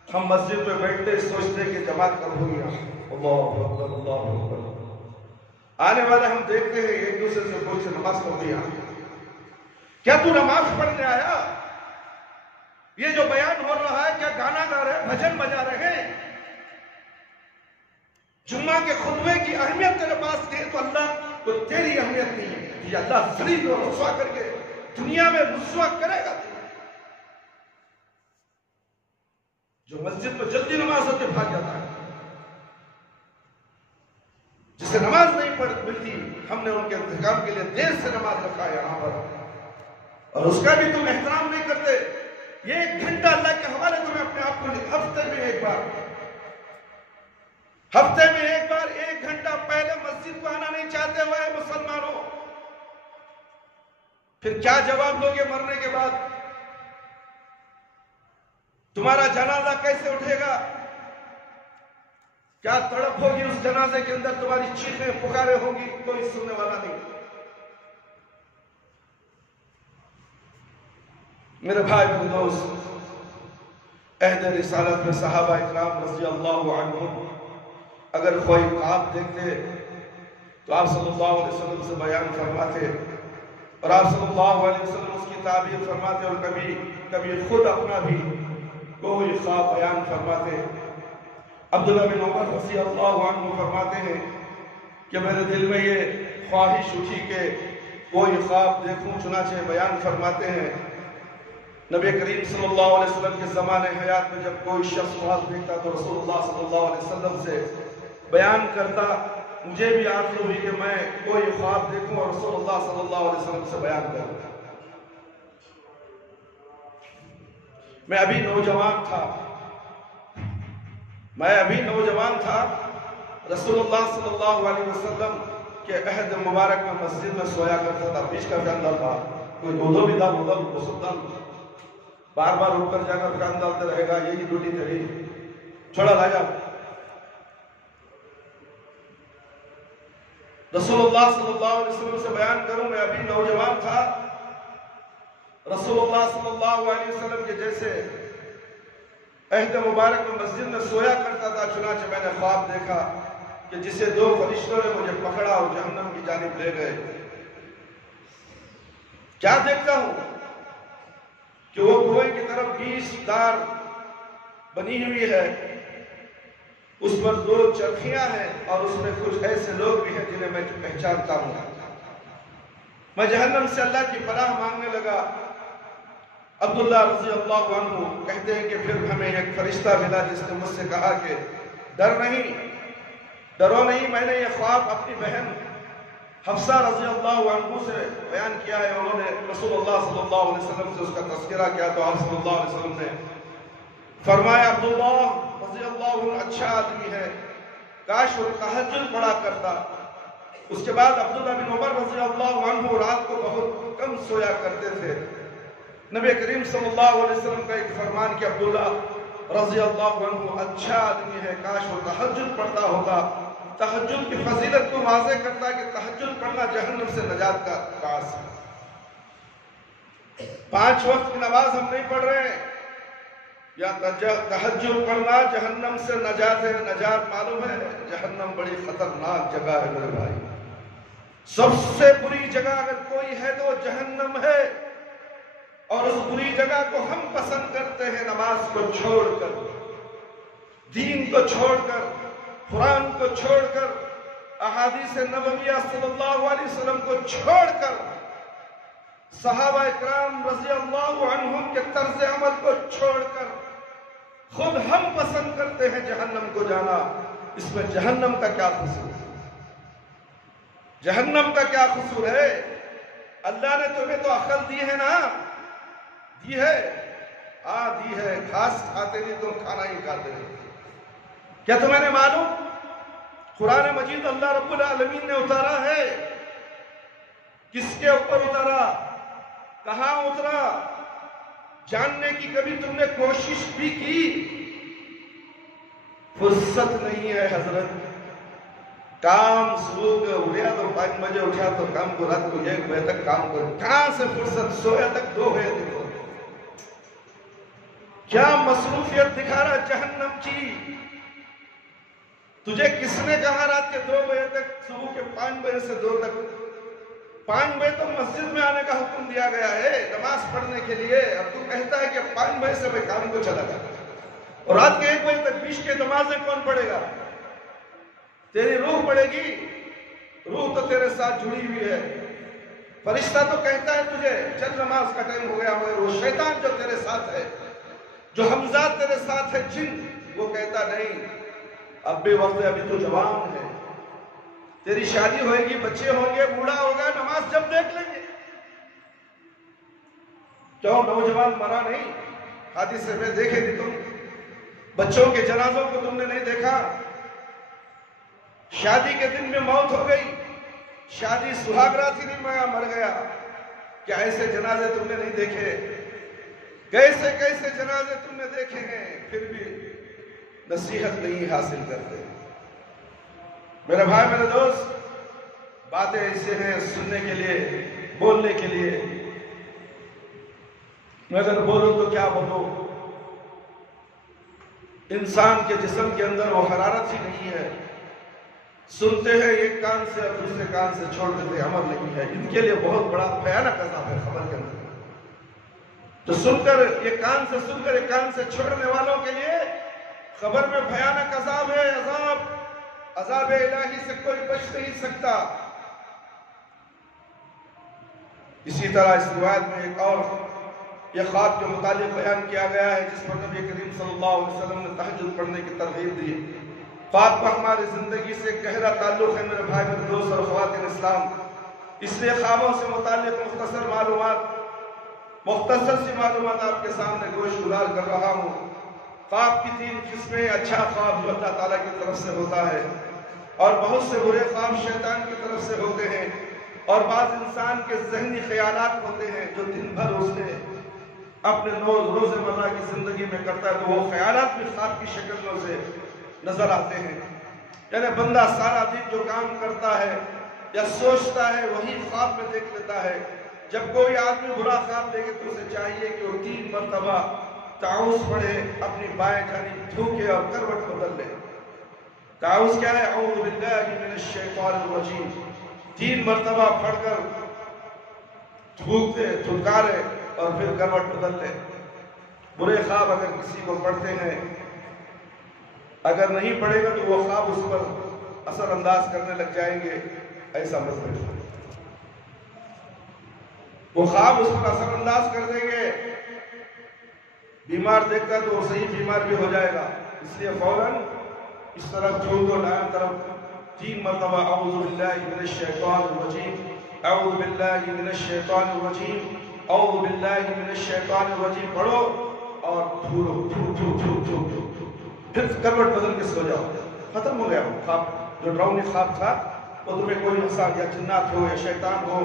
ہم مسجد میں بیٹھتے سوچتے کہ جماعت کب ہو گیا۔ اللہ اکبر، اللہ اکبر۔ آنے والے ہم دیکھتے ہیں ایک دوسرے سے پوچھتے نماز کب ہوئی؟ کیا تو نماز پڑھنے آیا؟ یہ جو بیان ہو رہا ہے کیا گانا گا رہے، بھجن بجا رہے ہیں؟ جمعہ کے خطبے کی اہمیت تیرے پاس نہیں تو اللہ کو تیری اہمیت نہیں ہے۔ یہ اللہ ذلیل اور رسوا کر کے دنیا میں رسوا کرے گا۔ جو مسجد میں جلدی نماز ہوتے بھاگ جاتا ہے، جسے نماز نہیں پڑھ ملتی، ہم نے ان کے انتظام کے لیے دیر سے نماز رکھا ہے یہاں پر، اور اس کا بھی تم احترام نہیں کرتے۔ یہ 1 گھنٹہ اللہ کے حوالے تمہیں اپنے آپ کو ہفتے میں ایک بار 1 گھنٹہ پہلے مسجد کو آنا نہیں چاہتے ہوئے مسلمانوں، پھر کیا جواب دو گے مرنے کے بعد؟ تمہارا جنازہ کیسے اٹھے گا؟ کیا تڑپ ہوگی اس جنازے کے اندر؟ تمہاری چیخیں پکاریں ہوں گی، کوئی سننے والا نہیں۔ میرے بھائی میرے دوست، عہد رسالت میں صحابہ اکرام رضی اللہ عنہم اگر کوئی خواب دیکھتے تو آپ صلی اللہ علیہ وسلم سے بیان فرماتے، اور آپ صلی اللہ علیہ وسلم اس کی تعبیر فرماتے، اور کبھی خود اپنا بھی کوئی خواب بیان فرماتے۔ عبداللہ بن عمر رضی اللہ عنہ فرماتے ہیں کہ میرے دل میں یہ خواہش اٹھی کہ کوئی خواب دیکھوں، چنانچہ بیان فرماتے ہیں نبی کریم صلی اللہ علیہ وسلم کے زمانے حیات میں جب کوئی شخص خواب دیکھتا تو رسول اللہ صلی اللہ علیہ وسلم سے بیان کرتا، مجھے بھی آرزو ہوئی کہ میں کوئی خواب دیکھوں اور رسول اللہ صلی اللہ علیہ وسلم سے بیان کروں۔ میں ابھی نوجوان تھا، رسول اللہ صلی اللہ علیہ وسلم کے عہد مبارک میں مسجد میں سویا کرتا تھا، پیش کا بھی اندر تھا، کوئی دودھو بھی تھا، بار بار اٹھ کر جا کر کان ڈالتے رہے گا، یہی ڈیوٹی تیری، چھوڑا لا جا۔ رسول اللہ صلی اللہ علیہ وسلم سے بیان کروں، میں ابھی نوجوان تھا، رسول اللہ صلی اللہ علیہ وسلم کے جیسے عہد مبارک میں مسجد میں سویا کرتا تھا، چنانچہ میں نے خواب دیکھا کہ جسے دو فرشتوں نے مجھے پکڑا اور جہنم کی جانب لے گئے۔ کیا دیکھتا ہوں کہ وہ کنویں کی طرف 20 دار بنی ہوئی ہے، اس پر 2 چرخیاں ہیں اور اس میں کچھ ایسے لوگ بھی ہیں جنہیں میں پہچانتا ہوں۔ میں جہنم سے اللہ کی پناہ مانگنے لگا۔ عبداللہ رضی اللہ عنہ کہتے ہیں کہ پھر ہمیں ایک فرشتہ ملا جس نے مجھ سے کہا کہ ڈرو نہیں، میں نے یہ خواب اپنی بہن حفصہ رضی اللہ عنہ سے بیان کیا ہے۔ انہوں نے رسول اللہ صلی اللہ علیہ وسلم سے اس کا تذکرہ کیا تو آپ صلی اللہ علیہ وسلم نے فرمایا عبداللہ رضی اللہ عنہ اچھا آدمی ہے، کاش وہ تہجد پڑھا کرتا۔ اس کے بعد عبداللہ بن عمر رضی اللہ عنہ رات کو بہت کم سویا کرتے تھے۔ نبی کریم صلی اللہ علیہ وسلم کا ایک فرمان کہ عبداللہ رضی اللہ عنہ اچھا آدمی ہے، کاش وہ تہجد پڑھتا ہوتا۔ تہجد کی فضیلت کو واضح کرتا ہے کہ تہجد پڑھنا جہنم سے نجات کا باعث ہے۔ 5 وقت کی نماز ہم نہیں پڑھ رہے ہیں، یا تہجد پڑھنا جہنم سے نجات ہے۔ نجات معلوم ہے، جہنم بڑی خطرناک جگہ ہے میرے بھائی، سب سے بری جگہ اگر کوئی ہے تو جہنم ہے، اور اس بری جگہ کو ہم پسند کرتے ہیں نماز کو چھوڑ کر، دین کو چھوڑ کر، قرآن کو چھوڑ کر، احادیث نبویہ صلی اللہ علیہ وسلم کو چھوڑ کر، صحابہ اکرام رضی اللہ عنہم کے طرز عمل کو چھوڑ کر خود ہم پسند کرتے ہیں جہنم کو جانا۔ اس میں جہنم کا کیا قصور ہے؟ جہنم کا کیا قصور ہے؟ اللہ نے تمہیں تو عقل دی ہے نا، دی ہے، دی ہے، گھاس کھاتے نہیں تم کھانا ہی کھاتے ہیں۔ کیا تمہیں نے معلوم قرآن مجید اللہ رب العالمین نے اتارا ہے، کس کے اوپر اتارا، کہاں اترا، جاننے کی کبھی تم نے کوشش بھی کی؟ فرصت نہیں ہے حضرت، کام صبح اٹھا تو 5 بجے اٹھا تو کام کو رات کو 1 بجے تک کام کرو، کہاں سے فرصت، سویا تک 2 بجے تک۔ کیا مصروفیت دکھا رہا جہنم کی؟ تجھے کس نے کہا رات کے 2 بجے تک، صبح کے 5 بجے سے 2 تک؟ 5 بجے تو مسجد میں آنے کا حکم دیا گیا ہے نماز پڑھنے کے لیے، اب تو کہتا ہے کہ 5 بجے سے میں کام کو چلا جاتا، اور رات کے 1 بجے تک بیچ کے نمازیں کون پڑھے گا؟ تیری روح پڑے گی، روح تو تیرے ساتھ جڑی ہوئی ہے۔ فرشتہ تو کہتا ہے تجھے چل نماز کا ٹائم ہو گیا، مگر وہ شیطان جو تیرے ساتھ ہے، جو حمزات تیرے ساتھ ہے جن، وہ کہتا نہیں اب بھی وقت ہے، ابھی تو جوان ہے، تیری شادی ہوئے گی، بچے ہوں گے، بوڑھا ہوگا، نماز جب دیکھ لیں گے۔ کیوں نوجوان مرا نہیں؟ حادثے میں دیکھے نہیں تم؟ بچوں کے جنازوں کو تم نے نہیں دیکھا؟ شادی کے دن میں موت ہو گئی، شادی سہاگ رات ہی نہیں مر گیا، کیا ایسے جنازے تم نے نہیں دیکھے؟ کیسے کیسے جنازے تم نے دیکھے ہیں، پھر بھی نصیحت نہیں حاصل کرتے۔ میرے بھائی میرے دوست، باتیں ایسے ہیں سننے کے لیے، بولنے کے لیے، میں اگر بولوں تو کیا بولوں؟ انسان کے جسم کے اندر وہ حرارت ہی نہیں ہے، سنتے ہیں ایک کان سے اور دوسرے کان سے چھوڑ دیتے، عمل نہیں ہے۔ ان کے لیے بہت بڑا بھیانک عذاب ہے خبر کے اندر، تو سن کر ایک کان سے سن کر ایک کان سے چھوڑنے والوں کے لیے خبر میں بھیانک عذاب ہے۔ عذاب الہی سے کوئی بچ نہیں سکتا۔ اسی طرح اس روایت میں ایک اور یہ خواب کے متعلق بیان کیا گیا ہے جس پر نبی کریم صلی اللہ علیہ وسلم نے تہجد پڑھنے کی ترغیب دی۔ خواب کا ہماری زندگی سے گہرا تعلق ہے میرے بھائی میرے دوست اور خواتین اسلام، اس لیے خوابوں سے متعلق مختصر سی معلومات آپ کے سامنے گوش گزار کر رہا ہوں۔ خواب کی 3 قسمیں، اچھا خواب جو اللہ تعالیٰ کی طرف سے ہوتا ہے، اور بہت سے برے خواب شیطان کی طرف سے ہوتے ہیں، اور بعض انسان کے ذہنی خیالات ہوتے ہیں جو دن بھر اس نے اپنے روزمرہ کی زندگی میں کرتا ہے تو وہ خیالات بھی خواب کی شکل میں سے نظر آتے ہیں. یعنی بندہ سارا دن جو کام کرتا ہے یا سوچتا ہے وہی خواب میں دیکھ لیتا ہے. جب کوئی آدمی برا خواب دیکھے تو اسے چاہیے کہ وہ 3 مرتبہ تعوذ پڑھے, اپنی بائیں جانب جھکے اور کروٹ بدل لے. تعوذ کیا ہے؟ اعوذ باللہ من الشیطان الرجیم. 3 مرتبہ پڑھ کر جھوکتے جھٹکارے اور پھر کروٹ بدل لے. برے خواب اگر کسی کو پڑھتے ہیں, اگر نہیں پڑھے گا تو وہ خواب اس پر اثر انداز کرنے لگ جائیں گے. ایسا مت کریں. وہ خواب اس پر اثر انداز کر دیں گے. بیمار دیکھ کر تو صحیح بیمار بھی ہو جائے گا. اس لیے فوراً اس طرف جھوک دو, دائیں طرف 3 مرتبہ اعوذ باللہ من الشیطان الرجیم, اعوذ باللہ من الشیطان الرجیم, اعوذ باللہ من الشیطان الرجیم پڑھو اور دھولو. پھر کروٹ بدل کے سو جاؤ. ختم ہو گیا وہ خواب. جو ڈراؤنی خواب تھا وہ تمہیں کوئی انسان یا جنات ہو یا شیطان ہو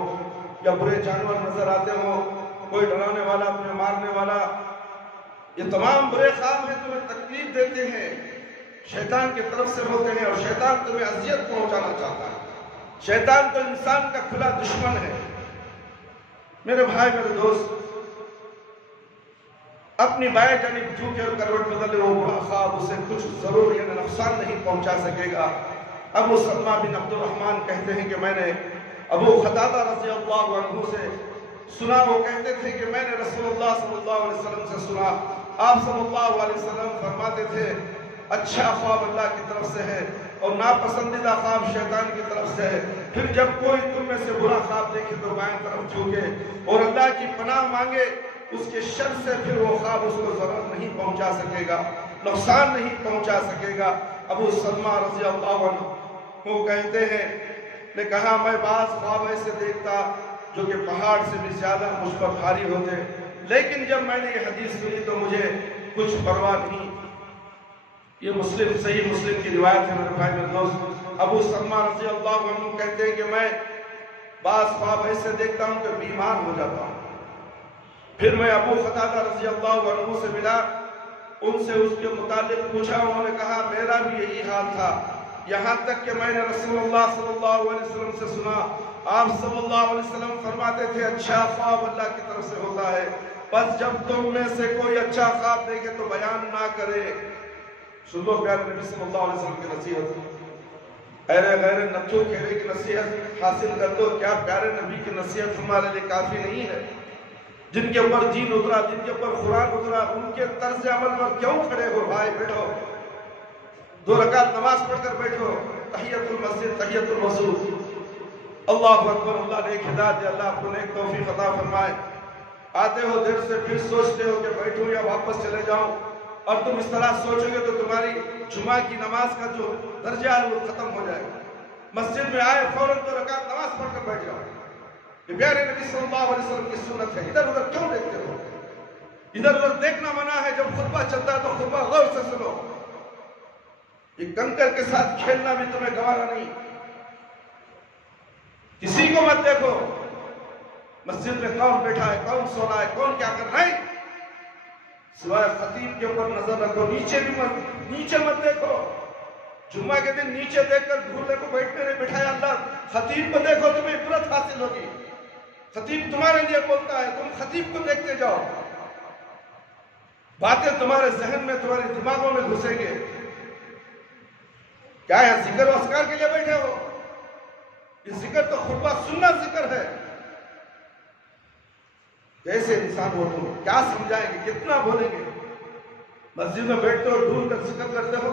یا برے جانور نظر آتے ہو, کوئی ڈرانے والا تمہیں مارنے والا, یہ تمام برے خواب ہیں تمہیں تکلیف دیتے ہیں, شیطان کی طرف سے ہوتے ہیں اور شیطان تمہیں اذیت پہنچانا چاہتا ہے. شیطان تو انسان کا کھلا دشمن ہے. میرے بھائی میرے دوست, اپنی بائیں جانب جھکے اور کروٹ بدلے. وہ برا خواب اسے کچھ ضرور یعنی نقصان نہیں پہنچا سکے گا. ابو سلمہ بن عبد الرحمن کہتے ہیں کہ میں نے ابو قتادہ رضی اللہ عنہ سے سنا, وہ کہتے تھے کہ میں نے رسول اللہ صلی اللہ علیہ وسلم سے سنا, آپ صلی اللہ علیہ وسلم فرماتے تھے اچھا خواب اللہ کی طرف سے ہے اور ناپسندیدہ خواب شیطان کی طرف سے ہے. پھر جب کوئی تم میں سے برا خواب دیکھے تو بائیں طرف جھکے اور اللہ کی پناہ مانگے اس کے شر سے. پھر وہ خواب اس کو ضرر نہیں پہنچا سکے گا, نقصان نہیں پہنچا سکے گا. ابو سلمہ رضی اللہ عنہ وہ کہتے ہیں نے کہا میں بعض خواب ایسے دیکھتا جو کہ پہاڑ سے بھی زیادہ مجھ پر بھاری ہوتے, لیکن جب میں نے یہ حدیث سنی تو مجھے کچھ پرواہ نہیں. یہ مسلم صحیح مسلم کی روایت ہے میرے بھائی میرے دوست. ابو سلمہ رضی اللہ عنہ کہتے ہیں کہ میں بعض خواب ایسے دیکھتا ہوں کہ بیمار ہو جاتا ہوں. پھر میں ابو قتادہ رضی اللہ عنہ سے ملا, ان سے اس کے متعلق پوچھا. انہوں نے کہا میرا بھی یہی حال تھا, یہاں تک کہ میں نے رسول اللہ صلی اللہ علیہ وسلم سے سنا, آپ صلی اللہ علیہ وسلم فرماتے تھے اچھا خواب اللہ کی طرف سے ہوتا ہے, بس جب تم میں سے کوئی اچھا خواب دیکھے تو بیان نہ کرے. سن لو پیارے نبی صلی اللہ علیہ وسلم کی نصیحت, اے غیر نتھو کھیرے کی نصیحت حاصل کر دو. کیا پیارے نبی کی نصیحت ہمارے لیے کافی نہیں ہے؟ جن کے اوپر دین اترا, جن کے اوپر قرآن اترا, ان کے طرز عمل پر کیوں کھڑے ہو؟ بھائی بیٹھو, 2 رکعت نماز پڑھ کر بیٹھو, تحیت المسجد تحیت الوضو. اللہ اکبر, اللہ نے ایک ہدایت دے, اللہ آپ کو نیک توفیق عطا فرمائے. آتے ہو دیر سے, پھر سوچتے ہو کہ بیٹھوں یا واپس چلے جاؤں, اور تم اس طرح سوچو گے تو تمہاری جمعہ کی نماز کا جو درجہ ہے وہ ختم ہو جائے گا. مسجد میں آئے فوراً 2 رکعت نماز پڑھ کر بیٹھ جاؤ. یہ پیارے نبی صلی اللہ علیہ وسلم کی سنت ہے. ادھر ادھر کیوں دیکھتے ہو؟ ادھر ادھر دیکھنا منع ہے. جب خطبہ چلتا ہے تو خطبہ غور سے سنو. یہ کنکر کے ساتھ کھیلنا بھی تمہیں گوارا نہیں. کسی کو مت دیکھو مسجد میں کون بیٹھا ہے, کون سو رہا ہے, کون کیا کر رہا ہے, سوائے خطیب کے اوپر نظر رکھو. نیچے مت دیکھو. جمعہ کے دن نیچے دیکھ کر دھولے کو بیٹھنے نہیں بٹھایا اللہ. خطیب کو دیکھو, تمہیں عبرت حاصل ہوگی. خطیب تمہارے لیے بولتا ہے, تم خطیب کو دیکھتے جاؤ. باتیں تمہارے ذہن میں, تمہارے دماغوں میں گھسیں گے. کیا ہے ذکر و اذکار کے لیے بیٹھے ہو؟ یہ ذکر تو خطبہ سننا ذکر ہے. کیسے انسان ہو تم؟ کیا سمجھائیں گے, کتنا بولیں گے؟ مسجد میں بیٹھتے ہو, ڈھول کر ذکر کرتے ہو.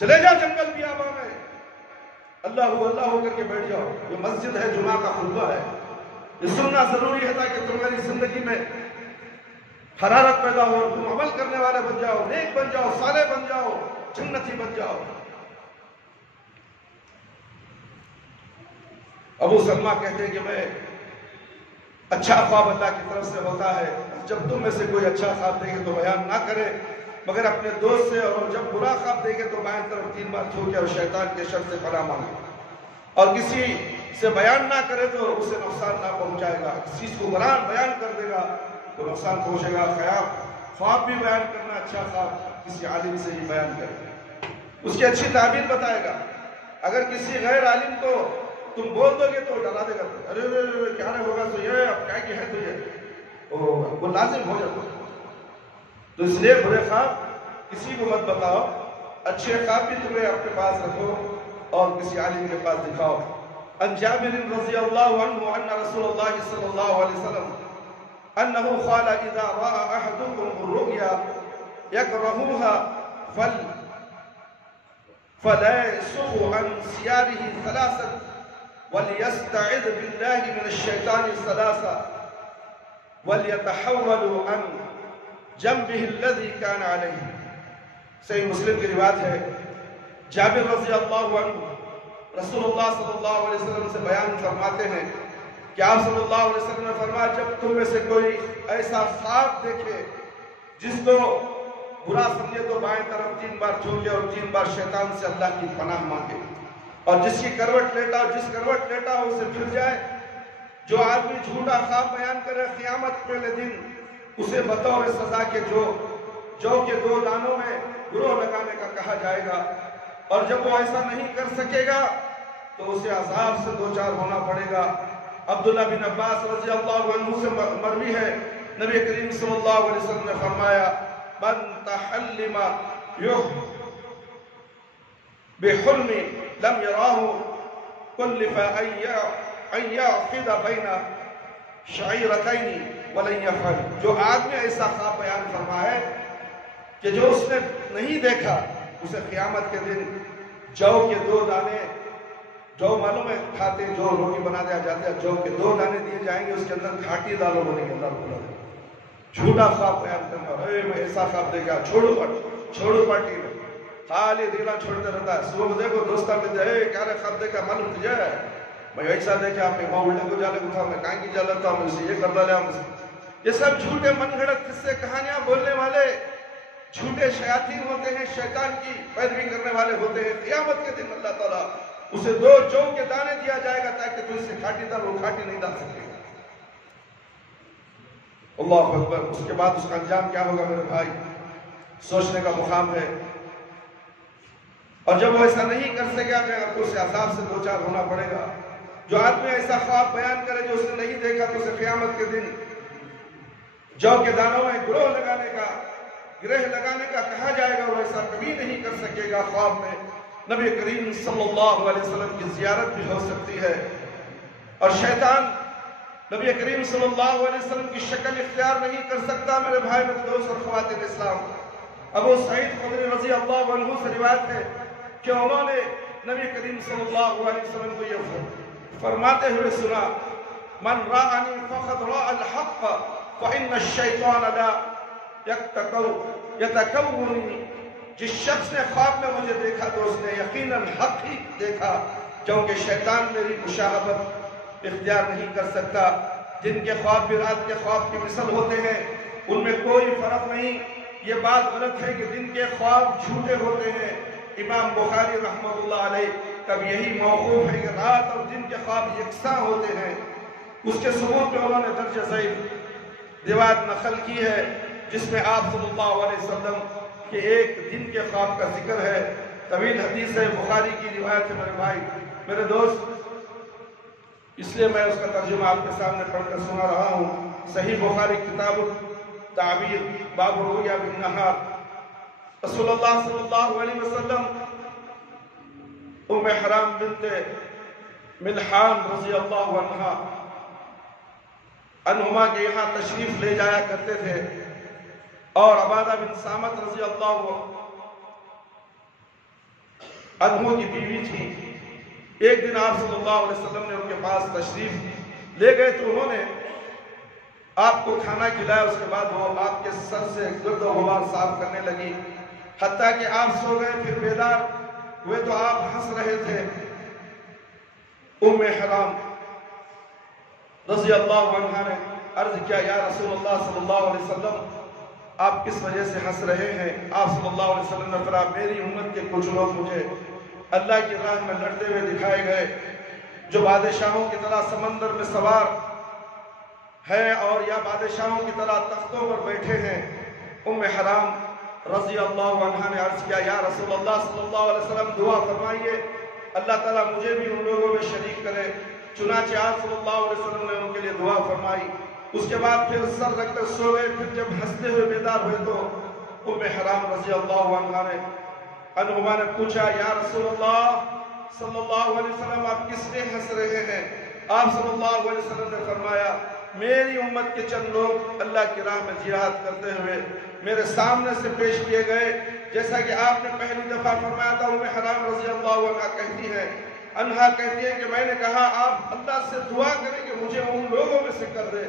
چلے جاؤ جنگل بیاباں میں, اللہ ہو کر کے بیٹھ جاؤ. یہ مسجد ہے, جمعہ کا خطبہ ہے. یہ سننا ضروری ہے تاکہ تمہاری زندگی میں حرارت پیدا ہو, تم عمل کرنے والے بن جاؤ, نیک بن جاؤ, صالح بن جاؤ, جنتی بن جاؤ. ابو سلمہ کہتے ہیں کہ میں اچھا خواب اللہ کی طرف سے ہوتا ہے, جب تم میں سے کوئی اچھا خواب دیکھے تو بیان نہ کرے مگر اپنے دوست سے, اور جب برا خواب دیکھے تو بائیں طرف 3 بار جھکے اور شیطان کے شر سے پناہ مانگے, اور کسی سے بیان نہ کرے تو اسے نقصان نہ پہنچائے گا. کسی کو قرآن بیان کر دے گا تو نقصان پہنچے گا. خواب بھی بیان کرنا، اچھا خواب کسی عالم سے ہی بیان کرے، اس کی اچھی تعبیر بتائے گا. اگر کسی غیر عالم کو تم بول دو گے تو ڈرا دے گا، ارے کیا نہیں ہوگا، تو یہ اب کیا کی ہے، تو یہ وہ لازم ہو جاتا. تو اس لیے برے خواب کسی کو مت بتاؤ، اچھے خواب بھی تمہیں اپنے پاس رکھو اور کسی عالم کے پاس دکھاؤ. عن جابر رضی اللہ عنہ ان رسول اللہ صلی اللہ علیہ وسلم انه قال اذا راى احدكم الرؤيا يكرهها فلا يسوء عن سياره ثلاثا وليستعذ بالله من الشيطان ثلاثا وليتحول عن جنبه الذي كان عليه. صحیح مسلم کی روایت ہے، جابر رضی اللہ عنہ رسول اللہ صلی اللہ علیہ وسلم سے بیان فرماتے ہیں کہ آپ صلی اللہ علیہ وسلم نے فرمایا جب تم میں سے کوئی ایسا خواب دیکھے جس کو برا سمجھے تو بائیں طرف 3 بار جھوکے اور 3 بار شیطان سے اللہ کی پناہ مانگے، اور جس کی کروٹ لیٹا جس کروٹ لیٹا ہو اسے پھر جائے. جو آدمی جھوٹا خواب بیان کرے قیامت پہلے دن اسے بطور سزا کے جو کے 2 دانوں میں گروہ لگانے کا کہا جائے گا، اور جب وہ ایسا نہیں کر سکے گا تو اسے عذاب سے دوچار ہونا پڑے گا. عبداللہ بن عباس رضی اللہ عنہ سے مروی ہے، نبی کریم صلی اللہ علیہ وسلم نے فرمایا من تحلم بحلم لم يراه كلف ان يعقد بين شعيرتين ولن يفعل. جو آدمی ایسا خواب بیان فرمایا ہے کہ جو اس نے نہیں دیکھا اسے قیامت کے دن جو کے 2 دانے، جو معلوم ہے کھاتے جو روٹی بنا دیا جاتے ہیں، جو کے 2 دانے دیے جائیں گے، اس کے اندر گھاٹی دالوں بنے گے. اللہ بولا جھوٹا خواب بیان کرنا، میں ایسا خواب دیکھا، چھوڑو پارٹی میں خالی دینا چھوڑتے رہتا ہے. صبح میں دیکھو دوستہ میں جائے کیا رہے خواب دیکھا معلوم تجھے میں ایسا دیکھا، میں وہاں الٹے کو جالے کو تھا، میں کہیں کی جالتا تھا، میں اسے یہ کر ڈالیا. یہ سب جھوٹے من گھڑت قصے کہانیاں بولنے والے جھوٹے شیاطین ہوتے ہیں، شیطان کی پیروی کرنے والے ہوتے ہیں. قیامت کے دن اللہ تعالیٰ اسے 2 جو کے دانے دیا جائے گا تاکہ تو اسے کھاٹی دار وہ کھاٹی نہیں ڈال سکے گا. اللہ اکبر. اس کے بعد اس کا انجام کیا ہوگا میرے بھائی، سوچنے کا مقام ہے. اور جب وہ ایسا نہیں کر سکے گا تو اسے عذاب سے دوچار ہونا پڑے گا. جو آدمی ایسا خواب بیان کرے جو اس نے نہیں دیکھا تو اسے قیامت کے دن جو کے دانوں میں گروہ لگانے کا کہا جائے گا، وہ ایسا کبھی نہیں کر سکے گا. خواب میں نبی کریم صلی اللہ علیہ وسلم کی زیارت بھی ہو سکتی ہے، اور شیطان نبی کریم صلی اللہ علیہ وسلم کی شکل اختیار نہیں کر سکتا. میرے بھائی میرے دوست اور خواتین اسلام، ابو سعید خدری رضی اللہ عنہ سے روایت ہے کہ انہوں نے نبی کریم صلی اللہ علیہ وسلم کو یہ فرماتے ہوئے سنا من رآنی فقد رأى الحق فإن الشیطان لا یتکونی. جس شخص نے خواب میں مجھے دیکھا تو اس نے یقیناً حق ہی دیکھا، کیونکہ شیطان میری مشاہبت اختیار نہیں کر سکتا. جن کے خواب بھی رات کے خواب کی مثل ہوتے ہیں ان میں کوئی فرق نہیں. یہ بات غلط ہے کہ دن کے خواب جھوٹے ہوتے ہیں. امام بخاری رحمۃ اللہ علیہ کا بھی یہی موقوف ہے کہ رات اور دن کے خواب یکساں ہوتے ہیں. اس کے ثبوت میں انہوں نے درج ذیل روایت نقل کی ہے جس میں آپ صلی اللہ علیہ وسلم کے ایک دن کے خواب کا ذکر ہے. طویل حدیث ہے، بخاری کی روایت ہے. میرے بھائی میرے دوست، اس لیے میں اس کا ترجمہ آپ کے سامنے پڑھ کر سنا رہا ہوں. صحیح بخاری کتاب التعبیر باب الرؤیا بالنہار. رسول اللہ صلی اللہ علیہ وسلم ام حرام بنت ملحان رضی اللہ عنہما کے یہاں تشریف لے جایا کرتے تھے، اور عبادہ بن سامت رضی اللہ عنہ کی بیوی تھی. ایک دن آپ صلی اللہ علیہ وسلم نے ان کے پاس تشریف لے گئے تو انہوں نے آپ کو کھانا کھلایا. اس کے بعد وہ آپ کے سر سے گرد و غبار صاف کرنے لگی، حتیٰ کہ آپ سو گئے. پھر بیدار ہوئے تو آپ ہنس رہے تھے. ام حرام رضی اللہ عنہ نے عرض کیا یا رسول اللہ صلی اللہ علیہ وسلم آپ کس وجہ سے ہنس رہے ہیں؟ آپ صلی اللہ علیہ وسلم نے فرمایا میری امت کے کچھ لوگ مجھے اللہ کی راہ میں لڑتے ہوئے دکھائے گئے جو بادشاہوں کی طرح سمندر میں سوار ہے اور یا بادشاہوں کی طرح تختوں پر بیٹھے ہیں؟ ام حرام رضی اللہ عنہ نے عرض کیا یا رسول اللہ صلی اللہ علیہ وسلم دعا فرمائیے اللہ تعالیٰ مجھے بھی ان لوگوں میں شریک کرے۔ چنانچہ آپ صلی اللہ علیہ وسلم نے ان کے لیے دعا فرمائی۔ اس کے بعد پھر سر رکھ کر سو گئے۔ پھر جب ہنستے ہوئے بیدار ہوئے تو ام حرام رضی اللہ عنہما نے پوچھا یا رسول اللہ صلی اللہ علیہ وسلم آپ کس لیے ہنس رہے ہیں؟ آپ صلی اللہ علیہ وسلم نے فرمایا میری امت کے چند لوگ اللہ کی راہ میں جہاد کرتے ہوئے میرے سامنے سے پیش کیے گئے، جیسا کہ آپ نے پہلی دفعہ فرمایا تھا۔ ام حرام رضی اللہ عنہا کہتی ہے کہ میں نے کہا آپ اللہ سے دعا کریں کہ مجھے ان لوگوں میں سے کر دے۔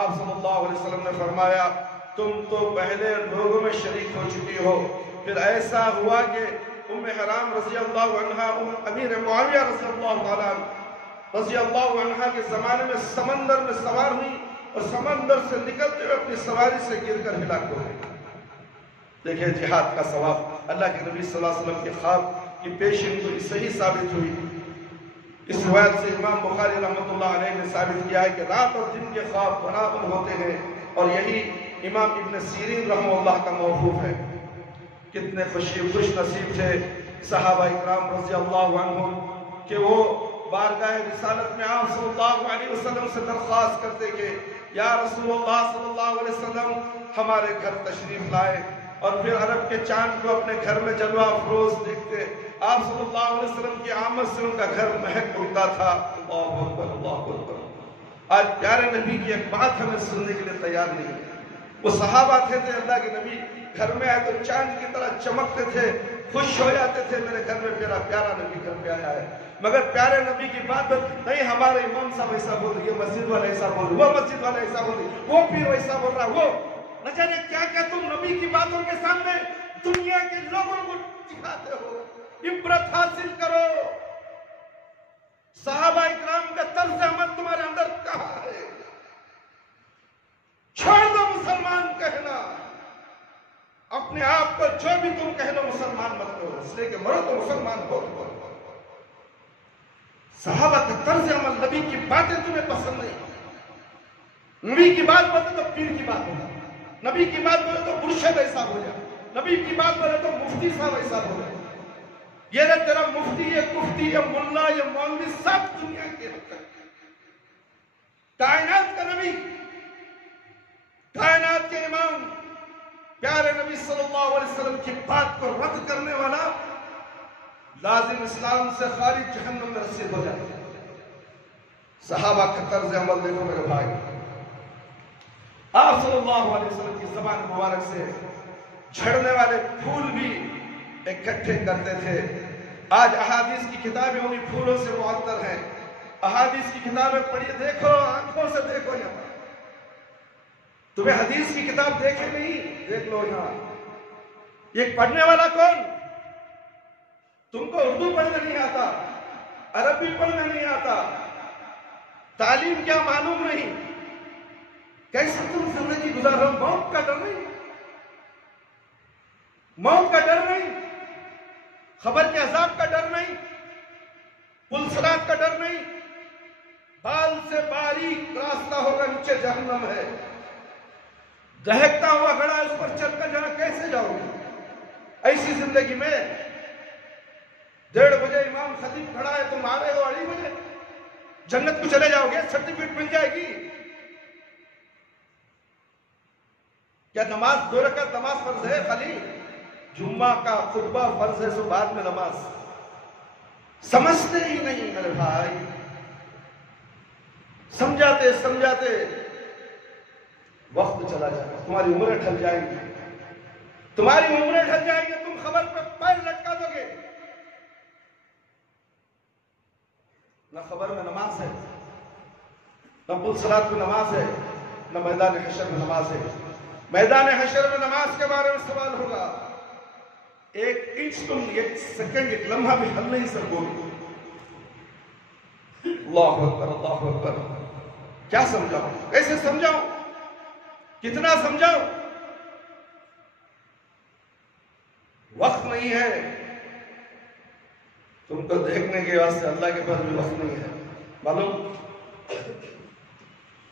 آپ صلی اللہ علیہ وسلم نے فرمایا تم تو پہلے لوگوں میں شریک ہو چکی ہو۔ پھر ایسا ہوا کہ ام حرام رضی اللہ عنہا امیر معاویہ رضی اللہ عنہ کے زمانے میں سمندر میں سوار ہوئی اور سمندر سے نکلتے ہوئے اپنی سواری سے گر کر ہلاک ہو گئی۔ دیکھیں جہاد کا ثواب اللہ کے نبی صلی اللہ علیہ وسلم کے خواب کی پیشن گوئی صحیح ثابت ہوئی۔ اس روایت سے امام بخاری رحمۃ اللہ علیہ نے ثابت کیا ہے کہ رات اور دن کے خواب برابر ہوتے ہیں، اور یہی امام ابن سیرین رحمہ اللہ کا موقوف ہے۔ کتنے خوش نصیب تھے صحابہ اکرام رضی اللہ عنہم کہ وہ بارگاہ رسالت میں آپ صلی اللہ علیہ وسلم سے درخواست کرتے کہ یا رسول اللہ صلی اللہ علیہ وسلم ہمارے گھر تشریف لائے، اور پھر عرب کے چاند کو اپنے گھر میں جلوہ افروز دیکھتے۔ آپ صلی اللہ علیہ وسلم کی آمد سے ان کا گھر مہک اٹھتا تھا۔ اللہ اکبر اللہ اکبر۔ آج پیارے نبی کی ایک بات ہمیں سننے کے لیے تیار نہیں ہے۔ وہ صحابہ تھے اللہ کے نبی گھر میں آئے تو چاند کی طرح چمکتے تھے، خوش ہو جاتے تھے میرے گھر میں میرا پیارا نبی گھر پہ آیا ہے۔ مگر پیارے نبی کی بات نہیں، ہمارے امام صاحب ایسا بول رہے، یہ مسجد والا ایسا بول رہے، وہ مسجد والا ایسا بول رہے، وہ پیر ایسا بول رہا، وہ نہ جانے کیا کیا تم نبی کی باتوں کے سامنے دنیا کے لوگوں کو دکھاتے ہو۔ عبرت حاصل کرو، صحابہ اکرام کا طرز عمل تمہارے اندر کہاں ہے؟ چھوڑ دو مسلمان کہنا، اپنے آپ کو جو بھی تم کہہ لو مسلمان مت کرو، اس لیے کہ مرو تو مسلمان ہو۔ صحابہ کا طرز عمل، نبی کی باتیں تمہیں پسند نہیں، نبی کی بات بولے تو پیر کی بات بولے، نبی کی بات بولے تو مرشد ایسا ہو جائے، نبی کی بات بولے تو مفتی صاحب ایسا ہو جائے۔ یہ نہ تیرا مفتی، یہ مفتی، یہ ملا، یہ مولوی، سب دنیا کے کائنات کا نبی، کائنات کے امام پیارے نبی صلی اللہ علیہ وسلم کی بات کو رد کرنے والا لازم اسلام سے خارج جہنم میں رسید ہو جاتا ہے۔ صحابہ کا طرز عمل دیکھو میرے بھائی، آپ صلی اللہ علیہ وسلم کی زبان مبارک سے جھڑنے والے پھول بھی اکٹھے کرتے تھے۔ آج احادیث کی کتابیں انہی پھولوں سے معطر ہیں۔ احادیث کی کتابیں پڑھیے، دیکھو، آنکھوں سے دیکھو یہاں۔ تمہیں حدیث کی کتاب دیکھے نہیں، دیکھ لو یہاں۔ یہ پڑھنے والا کون؟ تم کو اردو پڑھنے نہیں آتا، عربی پڑھنے نہیں آتا، تعلیم کیا معلوم نہیں، کیسے تم زندگی گزار رہے ہو؟ موت کا ڈر نہیں، موت کا ڈر نہیں، خبر کے عذاب کا ڈر نہیں، پلسرات کا ڈر نہیں، بال سے باریک راستہ ہوگا، نیچے جہنم ہے، دہکتا ہوا گھڑا اس پر چل کر جانا، کیسے جاؤ گے ایسی زندگی میں؟ 1:30 بجے امام خطیب کھڑا ہے، تم آ رہے ہو 2:30 بجے، جنت کو چلے جاؤ گے، سرٹیفکیٹ مل جائے گی؟ کیا نماز 2 رکعت نماز فرض ہے خالی؟ جمعہ کا خطبہ فرض ہے، سو بعد میں نماز۔ سمجھتے ہی نہیں میرے بھائی، سمجھاتے سمجھاتے وقت چلا جائے گا، تمہاری عمریں ڈھل جائیں گی، تمہاری عمریں ڈھل جائیں گی، تم خبر پہ پیر لٹکا دو گے۔ نہ خبر میں نماز ہے، نہ پلسرات میں نماز ہے، نہ میدان حشر میں نماز ہے۔ میدان حشر میں نماز کے بارے میں سوال ہوگا، 1 انچ تم 1 سیکنڈ 1 لمحہ بھی ہل نہیں سکو گے۔ اللہ اکبر اللہ اکبر۔ کیا سمجھاؤں، کیسے سمجھاؤں، کتنا سمجھاؤں؟ وقت نہیں ہے، تم کو دیکھنے کے واسطے اللہ کے پاس بھی وقت نہیں ہے۔ معلوم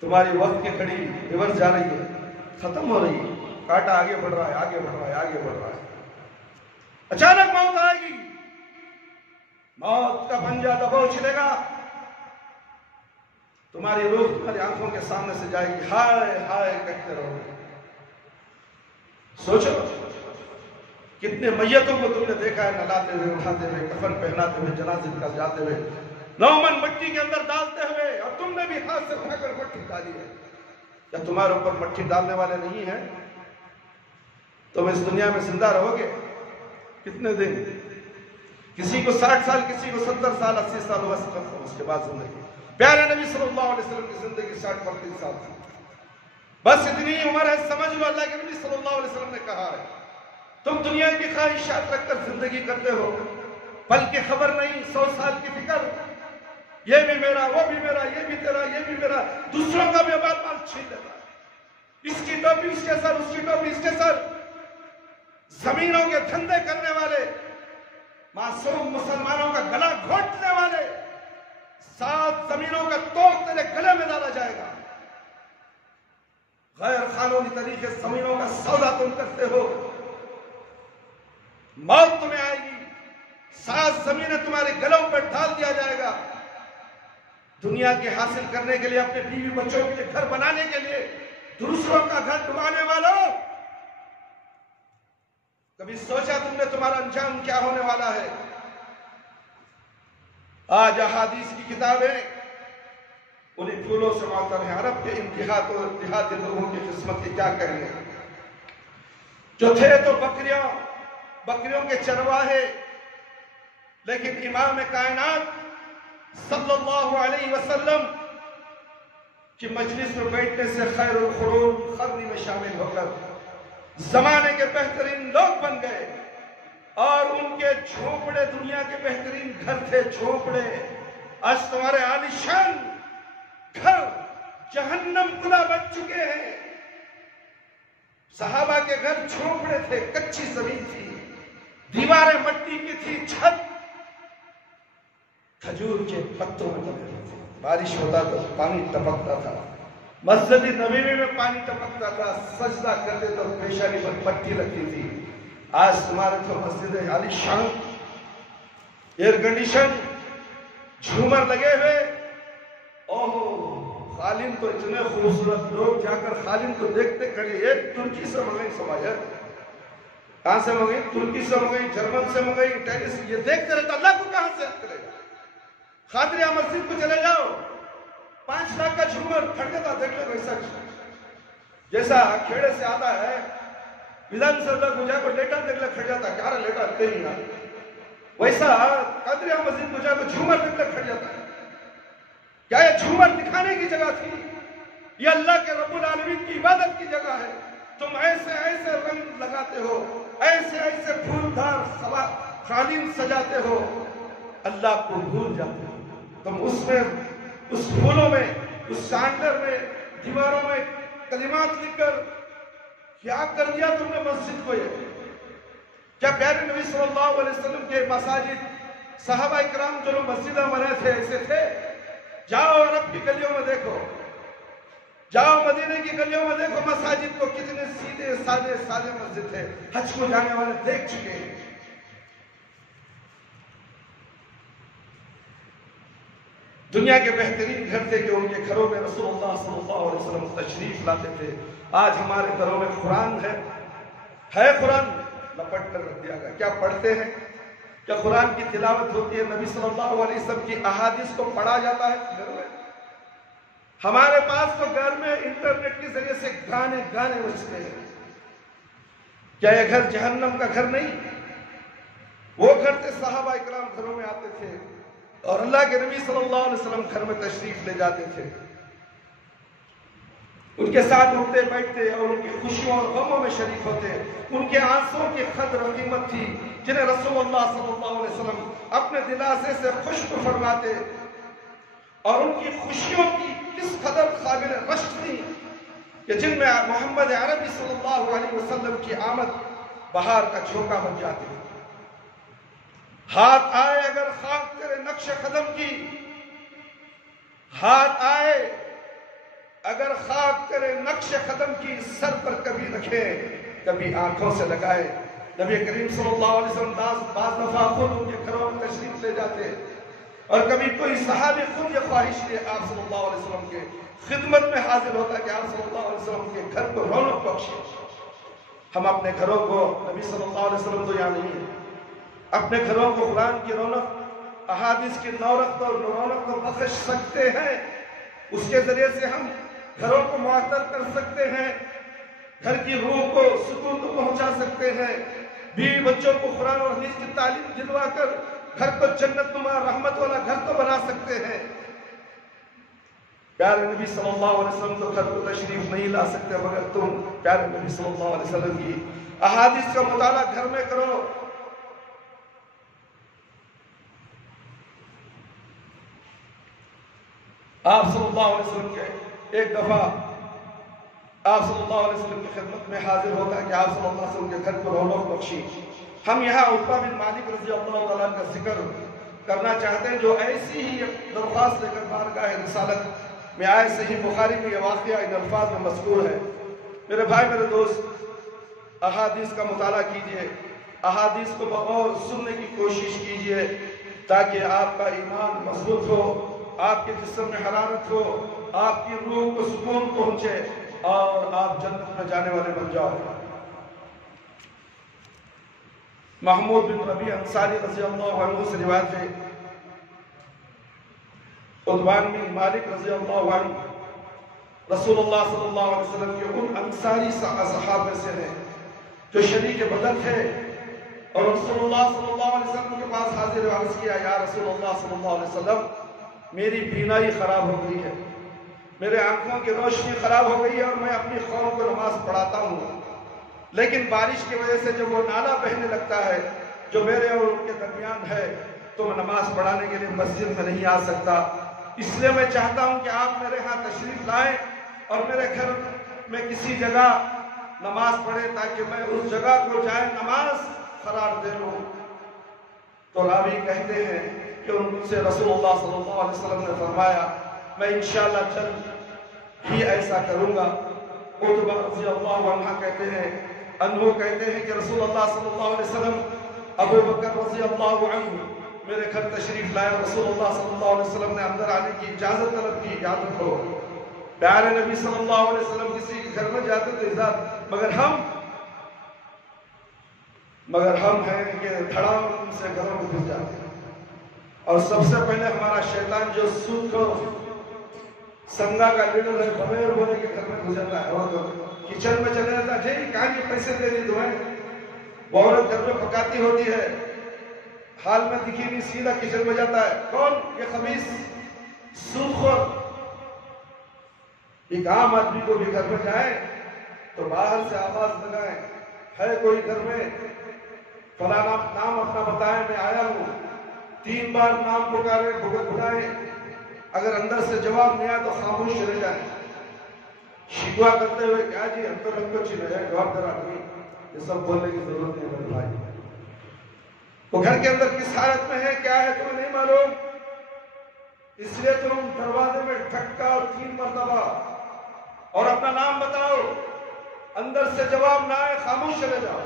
تمہاری وقت کی گھڑی ریورس جا رہی ہے، ختم ہو رہی ہے، کاٹا آگے بڑھ رہا ہے، آگے بڑھ رہا ہے، آگے بڑھ رہا ہے۔ اچانک موت آئے گی، موت کا پنجہ دبوچ لے گا، تمہاری روح تمہاری آنکھوں کے سامنے سے جائے گی، ہائے ہائے کہتے رہو گے۔ سوچو کتنے میتوں کو تم نے دیکھا ہے نہلاتے ہوئے، اٹھاتے ہوئے، کفن پہناتے ہوئے، جنازے نکل جاتے ہوئے، نومن مٹی کے اندر ڈالتے ہوئے، اور تم نے بھی ہاتھ سے اٹھا کر مٹی ڈالی ہے۔ کیا تمہارے اوپر مٹی ڈالنے والے نہیں ہیں؟ تم اس دنیا میں زندہ رہو گے کتنے دن؟ کسی کو 60 سال، کسی کو 70 سال، 80 سال، اس کے بعد زندگی۔ پیارے نبی صلی اللہ علیہ وسلم کی زندگی 60-35 سال تھی، بس اتنی عمر ہے، سمجھ لو اللہ کے نبی صلی اللہ علیہ وسلم نے کہا ہے تم دنیا کی خواہشات رکھ کر زندگی کرتے ہو، پل کی خبر نہیں، 100 سال کی فکر، یہ بھی میرا، وہ بھی میرا، یہ بھی تیرا، یہ بھی میرا، دوسروں کا بھی آباد مال چھین لیتا ہے، اس کی ٹوپی اس کے سر، اس کی ٹوپی اس کے سر، زمینوں کے دھندے کرنے والے، معصوم مسلمانوں کا گلا گھونٹنے والے، 7 زمینوں کا توق تیرے گلے میں ڈالا جائے گا۔ غیر قانونی طریقے زمینوں کا سودا تم کرتے ہو، موت تمہیں آئے گی، 7 زمینیں تمہارے گلوں پر ڈال دیا جائے گا۔ دنیا کے حاصل کرنے کے لیے، اپنے بیوی بچوں کے لیے، گھر بنانے کے لیے، دوسروں کا گھر ڈبانے والوں، کبھی سوچا تم نے تمہارا انجام کیا ہونے والا ہے؟ آج احادیث کی کتابیں انہیں پھولوں سے معطر ہیں۔ عرب کے ان دیہاتی لوگوں کی قسمت کی کیا کہنے، جو تھے تو بکریوں کے چرواہے، لیکن امام کائنات صلی اللہ علیہ وسلم کی مجلس میں بیٹھنے سے خیر القرون قرنی میں شامل ہو کر زمانے کے بہترین لوگ بن گئے، اور ان کے جھونپڑے دنیا کے بہترین گھر تھے، جھونپڑے۔ آج تمہارے عالیشان گھر جہنم خدا بن چکے ہیں۔ صحابہ کے گھر جھونپڑے تھے، کچی زمین تھی، دیواریں مٹی کی تھی، چھت کھجور کے پتوں میں بنے ہوئے تھے، بارش ہوتا تو پانی ٹپکتا تھا، مسجد نبوی میں پانی ٹپکتا تھا، سجدہ کرتے تو پیشانی پر مٹی لگتی تھی۔ آج تمہارے تو مسجد عالی شان، ایئر کنڈیشن، جھومر لگے ہوئے، اوہ خالن تو اتنے خوبصورت، لوگ جا کر خالن کو دیکھتے کھڑے، ایک ترکی سے منگائی سماج ہے، کہاں سے منگائی؟ ترکی سے منگائی، جرمن سے منگائی، اٹلی سے، یہ دیکھتے رہتا اللہ کو کہاں سے کرے گا۔ خادریہ مسجد کو چلے جاؤ، 5 لاکھ کا جھومر کھڑ جاتا، دیکھ لے ویسا جیسا کھیڑے سے آتا ہے، ودھان سبھا کو جا کر لیٹا دیکھ لے کھڑ جاتا، کیا رہا لیٹا تیری نہ، ویسا خادریہ مسجد کو جا کر جھومر دیکھ لے کھڑ جاتا ہے۔ کیا یہ جھومر دکھانے کی جگہ تھی؟ یہ اللہ کے رب العالمین کی عبادت کی جگہ ہے۔ تم ایسے ایسے رنگ لگاتے ہو، ایسے ایسے پھولدار قالین سجاتے ہو، اللہ کو بھول جاتے ہو۔ تم اس میں، اس پھولوں میں، اس سانڈر میں، دیواروں میں کلمات لکھ کر کیا کر دیا تم نے مسجد کو؟ یہ کیا پیارے نبی صلی اللہ علیہ وسلم کے مساجد، صحابہ اکرام جو لوگ مسجدیں بنائے تھے ایسے تھے؟ جاؤ عرب کی گلیوں میں دیکھو، جاؤ مدینے کی گلیوں میں دیکھو مساجد کو، کتنے سیدھے سادے مسجد تھے، حج کو جانے والے دیکھ چکے ہیں۔ دنیا کے بہترین گھر تھے کہ ان کے گھروں میں رسول اللہ صلی اللہ علیہ وسلم تشریف لاتے تھے۔ آج ہمارے گھروں میں قرآن ہے قرآن لپٹ کر رکھ دیا گیا، کیا پڑھتے ہیں؟ کیا قرآن کی تلاوت ہوتی ہے؟ نبی صلی اللہ علیہ وسلم کی احادیث کو پڑھا جاتا ہے گھر میں؟ ہمارے پاس تو گھر میں انٹرنیٹ کے ذریعے سے گانے بجتے ہیں۔ کیا یہ گھر جہنم کا گھر نہیں؟ وہ گھر تھے، صحابہ اکرام گھروں میں آتے تھے اور اللہ کے نبی صلی اللہ علیہ وسلم گھر میں تشریف لے جاتے تھے، ان کے ساتھ اٹھتے بیٹھتے اور ان کی خوشیوں اور غموں میں شریک ہوتے۔ ان کے آنسوں کی قدر و قیمت تھی جنہیں رسول اللہ صلی اللہ علیہ وسلم اپنے دلاسے سے خشک فرماتے، اور ان کی خوشیوں کی کس قدر قابل رشک تھی کہ جن میں محمد عربی صلی اللہ علیہ وسلم کی آمد بہار کا جھونکا بن جاتی۔ ہاتھ آئے اگر خاک تیرے نقش قدم کی، ہاتھ آئے اگر خاک کرے نقش قدم کی سر پر کبھی رکھے کبھی آنکھوں سے لگائے. نبی کریم صلی اللہ علیہ وسلم بعض دفعہ خود ان کے گھروں میں تشریف لے جاتے اور کبھی کوئی صحابی خود یہ خواہش لے آپ صلی اللہ علیہ وسلم کے خدمت میں حاضر ہوتا کہ آپ صلی اللہ علیہ وسلم کے گھر کو رونق بخشے. ہم اپنے گھروں کو نبی صلی اللہ علیہ وسلم تو یہاں نہیں ہے, اپنے گھروں کو قرآن کی رونق احادیث کی نورت اور رونق کو بخش سکتے ہیں. اس کے ذریعے سے ہم گھروں کو معطر کر سکتے ہیں, گھر کی روح کو سکون کو پہنچا سکتے ہیں, بیوی بچوں کو قرآن اور حدیث کی تعلیم دلوا کر گھر کو جنت نما رحمت والا گھر کو بنا سکتے ہیں. پیارے نبی صلی اللہ علیہ وسلم تو گھر کو تشریف نہیں لا سکتے مگر تم پیارے نبی صلی اللہ علیہ وسلم کی احادیث کا مطالعہ گھر میں کرو. آپ صلی اللہ علیہ وسلم کے ایک دفعہ آپ صلی اللہ علیہ وسلم کی خدمت میں حاضر ہوتا ہے کہ آپ صلی اللہ علیہ وسلم کے گھر کو رونق بخشی. ہم یہاں عقبہ بن مالک رضی اللہ تعالیٰ کا ذکر کرنا چاہتے ہیں جو ایسی ہی درخواست لے کر بارگاہ رسالت میں آئے. صحیح بخاری میں یہ واقعہ ان الفاظ میں مذکور ہے. میرے بھائی میرے دوست, احادیث کا مطالعہ کیجئے, احادیث کو بغور سننے کی کوشش کیجئے تاکہ آپ کا ایمان مضبوط ہو, آپ کے جسم میں حرارت ہو, آپ کی روح کو سکون پہنچے اور آپ جنت میں جانے والے بن جاؤ. محمود بن ربیع انصاری رضی اللہ عنہ سے روایت ہے, عثمان بن مالک رضی اللہ عنہ رسول اللہ صلی اللہ علیہ وسلم کے ان انصاری صحابہ سے ہیں جو شریک بدر تھے اور رسول اللہ صلی اللہ علیہ وسلم کے پاس حاضر عرض کیا, یا رسول اللہ صلی اللہ علیہ وسلم میری بینائی خراب ہو گئی ہے, میرے آنکھوں کی روشنی خراب ہو گئی ہے اور میں اپنی قوم کو نماز پڑھاتا ہوں, لیکن بارش کی وجہ سے جب وہ نالا بہنے لگتا ہے جو میرے اور ان کے درمیان ہے تو میں نماز پڑھانے کے لیے مسجد میں نہیں آ سکتا. اس لیے میں چاہتا ہوں کہ آپ میرے ہاں تشریف لائیں اور میرے گھر میں کسی جگہ نماز پڑھیں تاکہ میں اس جگہ کو جائے نماز قرار دے لوں. تو راوی کہتے ہیں کہ ان سے رسول اللہ صلی اللہ علیہ وسلم نے فرمایا میں انشاءاللہ جلد ہی ایسا کروں گا. عتبہ رضی اللہ عنہ کہتے ہیں کہ رسول اللہ صلی اللہ علیہ وسلم ابو بکر رضی اللہ عنہ میرے گھر تشریف لائے. رسول اللہ صلی اللہ علیہ وسلم نے اندر آنے کی اجازت طلب کی. یاد رکھو پیارے نبی صلی اللہ علیہ وسلم کسی کے گھر میں جاتے تو اجازت, مگر ہم ہیں کہ دھڑام سے گھروں میں گھس جاتے ہیں. اور سب سے پہلے ہمارا شیطان جو سود کو سنگا کا لیڈر ہے بغیر بولے کے گھر میں گھس جاتا ہے اور کچن میں چلے جاتا ہے. جی کہاں یہ پیسے دے دی تمہیں, وہ عورت گھر میں پکاتی ہوتی ہے, حال میں دکھی نہیں, سیدھا کچن میں جاتا ہے. کون؟ یہ خبیث سود خور. ایک عام آدمی کو بھی گھر میں جائے تو باہر سے آواز لگائیں, ہے کوئی گھر میں, فلانا نام اپنا بتائیں میں آیا ہوں. 3 بار نام پکارے بلائیں, اگر اندر سے جواب نہیں آیا تو خاموش رہ جائیں. شکوا کرتے ہوئے کیا جی اندر ہم کو چلے جائے جواب در آدمی, یہ سب بولنے کی ضرورت نہیں میرے بھائی. وہ گھر کے اندر کس حالت میں ہے کیا ہے تمہیں نہیں معلوم, اس لیے تم دروازے میں ٹھکا اور 3 مرتبہ اور اپنا نام بتاؤ. اندر سے جواب نہ آئے خاموش چلے جاؤ.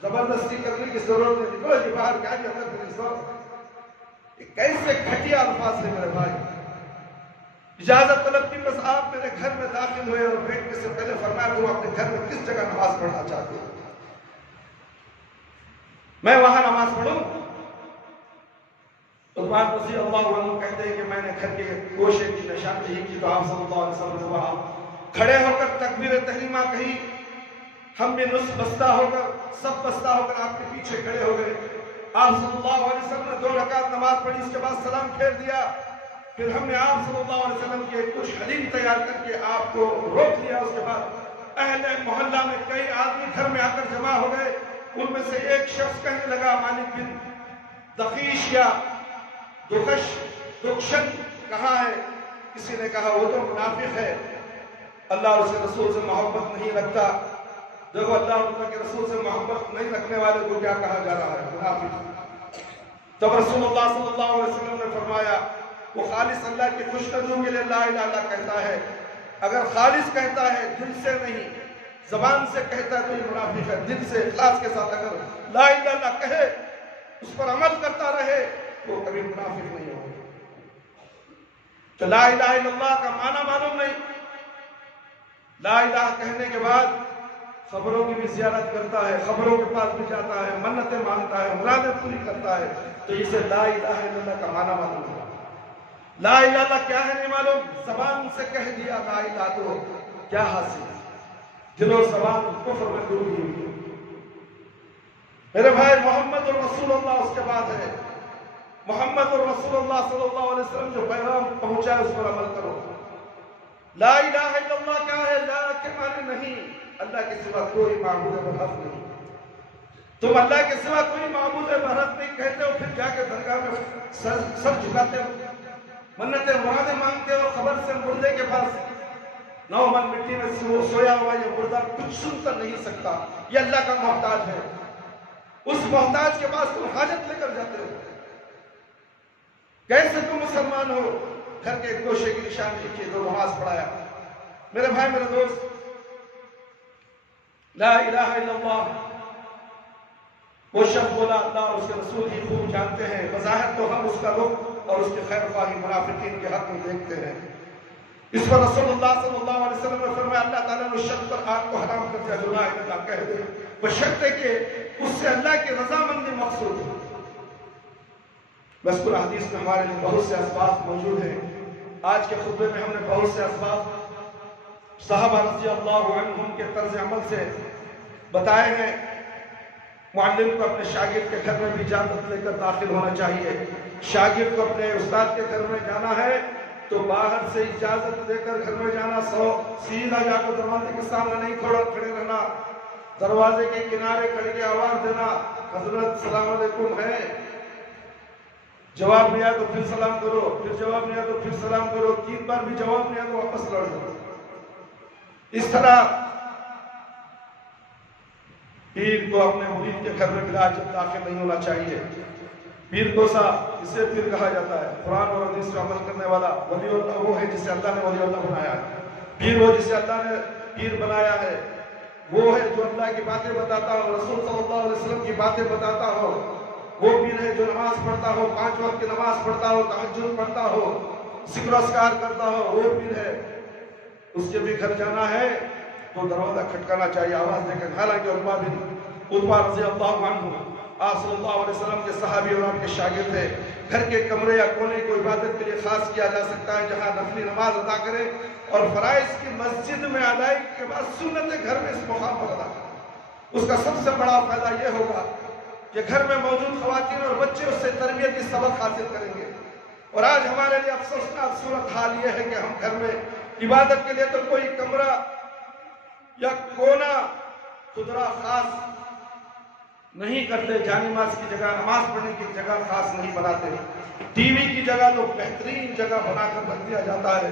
زبردستی کرنے کی ضرورت نہیں. نکلو جی باہر, کیا جی اندر پھر اس وقت. یہ کیسے گھٹیا الفاظ ہیں میرے بھائی. اجازت طلب کی, بس آپ میرے گھر میں داخل ہوئے اور بیٹھنے سے پہلے فرمایا تم اپنے گھر میں کس جگہ نماز پڑھنا چاہتے ہو, میں وہاں نماز پڑھوں. عثمان رضی اللہ عنہ کہتے ہیں کہ میں نے گھر کے گوشے کی نشاندہی کی تو آپ صلی اللہ علیہ وسلم نے وہاں کھڑے ہو کر تکبیر تحریمہ کہی. ہم بھی نصف بستہ ہو کر, سب بستہ ہو کر آپ کے پیچھے کھڑے ہو گئے. آپ صلی اللہ علیہ وسلم نے 2 رکعت نماز پڑھی, اس کے بعد سلام پھیر دیا. پھر ہم نے آپ صلی اللہ علیہ وسلم کے کچھ حلیم تیار کر کے آپ کو روک لیا. اس کے بعد اہل محلہ میں کئی آدمی گھر میں آ کر جمع ہو گئے. ان میں سے ایک شخص کہنے لگا مالک بن دخیش یا دخشن کہاں ہے. کسی نے کہا وہ تو منافق ہے, اللہ اور اس کے رسول سے محبت نہیں رکھتا. دیکھو اللہ اور اللہ کے رسول سے محبت نہیں رکھنے والے کو کیا کہا جا رہا ہے, منافق. تب رسول اللہ صلی اللہ علیہ وسلم نے فرمایا وہ خالص اللہ کی خوشنودی کے لیے لا الہ الا اللہ کہتا ہے اگر خالص کہتا ہے دل سے نہیں زبان سے کہتا ہے تو یہ منافق ہے. دل سے اخلاص کے ساتھ اگر لا الہ الا اللہ کہے اس پر عمل کرتا رہے تو کبھی منافق نہیں ہوگا. تو لا الہ الا اللہ کا معنی معلوم نہیں. لا الہ کہنے کے بعد خبروں کی بھی زیارت کرتا ہے, خبروں کے پاس بھی جاتا ہے, منتیں مانگتا ہے, مرادیں پوری کرتا ہے, تو اسے لا الہ الا اللہ کا معنی معلوم ہے. لا الہ الا اللہ کیا ہے نہیں معلوم, زبان سے کہہ دیا لا الہ تو کیا حاصل, دل و زبان کفر میں ڈوبی ہوئی. میرے بھائی محمد رسول اللہ اس کے بعد ہے. محمد رسول اللہ صلی اللہ علیہ وسلم جو پیغام پہنچا ہے اس پر عمل کرو. لا الہ الا اللہ کیا ہے, لا کے معنی نہیں, اللہ کے سوا کوئی معبود برحق نہیں. تم اللہ کے سوا کوئی معبود برحق نہیں کہتے ہو, پھر جا کے درگاہ میں سر جھکاتے ہو, منتیں مرادیں مانگتے ہو, خبر سے مردے کے پاس 9 من مٹی میں سویا ہوا یہ مردہ کچھ سن کر نہیں سکتا, یہ اللہ کا محتاج ہے. اس محتاج کے پاس تم حاجت لے کر جاتے ہو. کیسے تم مسلمان ہو؟ گھر کے گوشے کی نشانی کی تو نماز پڑھایا. میرے بھائی میرے دوست, لا الہ الا اللہ وہ شخص بولا اللہ اور اس کے رسول ہی خوب جانتے ہیں. بظاہر تو ہم اس کا رخ اور اس کے خیر خواہی منافقین کے حق میں دیکھتے ہیں. اس پر رسول اللہ صلی اللہ علیہ وسلم نے فرمایا اللہ تعالیٰ نے اس شخص پر آگ کو حرام کر دیا جو لا الہ الا اللہ کہہ دے, بشرط ہے کہ اس سے اللہ کی رضامندی مقصود ہے. مذکورہ حدیث میں ہمارے لیے بہت سے اسباب موجود ہیں. آج کے خطبے میں ہم نے بہت سے اسباب صحابہ رضی اللہ عنہم کے طرز عمل سے بتائے ہیں. معلم کو اپنے شاگرد کے گھر میں بھی اجازت لے کر داخل ہونا چاہیے. شاگرد کو اپنے استاد کے گھر میں جانا ہے تو باہر سے اجازت لے کر گھر میں جانا, سیدھا جا کر دروازے کے سامنے نہیں کھڑے رہنا, دروازے کے کنارے کھڑے کے آواز دینا, حضرت السلام علیکم ہے, جواب نہیں آیا تو پھر سلام کرو, پھر جواب نہیں آیا تو پھر سلام کرو, 3 بار بھی جواب نہیں آیا تو واپس لوٹ جاؤ. اس طرح پیر کو اپنے مرید کے گھر میں بلا اجازت داخل نہیں ہونا چاہیے. پیر کوسا اسے پیر کہا جاتا ہے. قرآن اور حدیث پر عمل کرنے والا ولی اللہ وہ ہے جسے اللہ نے ولی اللہ بنایا ہے. پیر وہ جسے اللہ نے پیر بنایا ہے, وہ ہے جو اللہ کی باتیں بتاتا ہو, رسول صلی اللہ علیہ وسلم کی باتیں بتاتا ہو. وہ پیر ہے جو نماز پڑھتا ہو, 5 وقت کی نماز پڑھتا ہو, تہجد پڑھتا ہو, ذکر و اذکار کرتا ہو, وہ پیر ہے. اس کے بھی گھر جانا ہے تو دروازہ کھٹکانا چاہیے آواز دے کر. حالانکہ عتبہ رضی اللہ عنہ آپ صلی اللہ علیہ وسلم کے صحابی اور آپ کے شاگرد تھے. گھر کے کمرے یا کونے کو عبادت کے لیے خاص کیا جا سکتا ہے جہاں نفلی نماز ادا کرے اور فرائض کی مسجد میں ادائیگی کے بعد سنت گھر میں اس مقام پر ادا کرے. اس کا سب سے بڑا فائدہ یہ ہوگا کہ گھر میں موجود خواتین اور بچے اس سے تربیتی سبق حاصل کریں گے. اور آج ہمارے لیے افسوسناک صورت حال یہ ہے کہ ہم گھر میں عبادت کے لیے تو کوئی کمرہ یا کونا خدرہ خاص نہیں کرتے, جانی نماز کی جگہ, نماز پڑھنے کی جگہ خاص نہیں بناتے. ٹی وی کی جگہ تو بہترین جگہ بنا کر رکھ دیا جاتا ہے.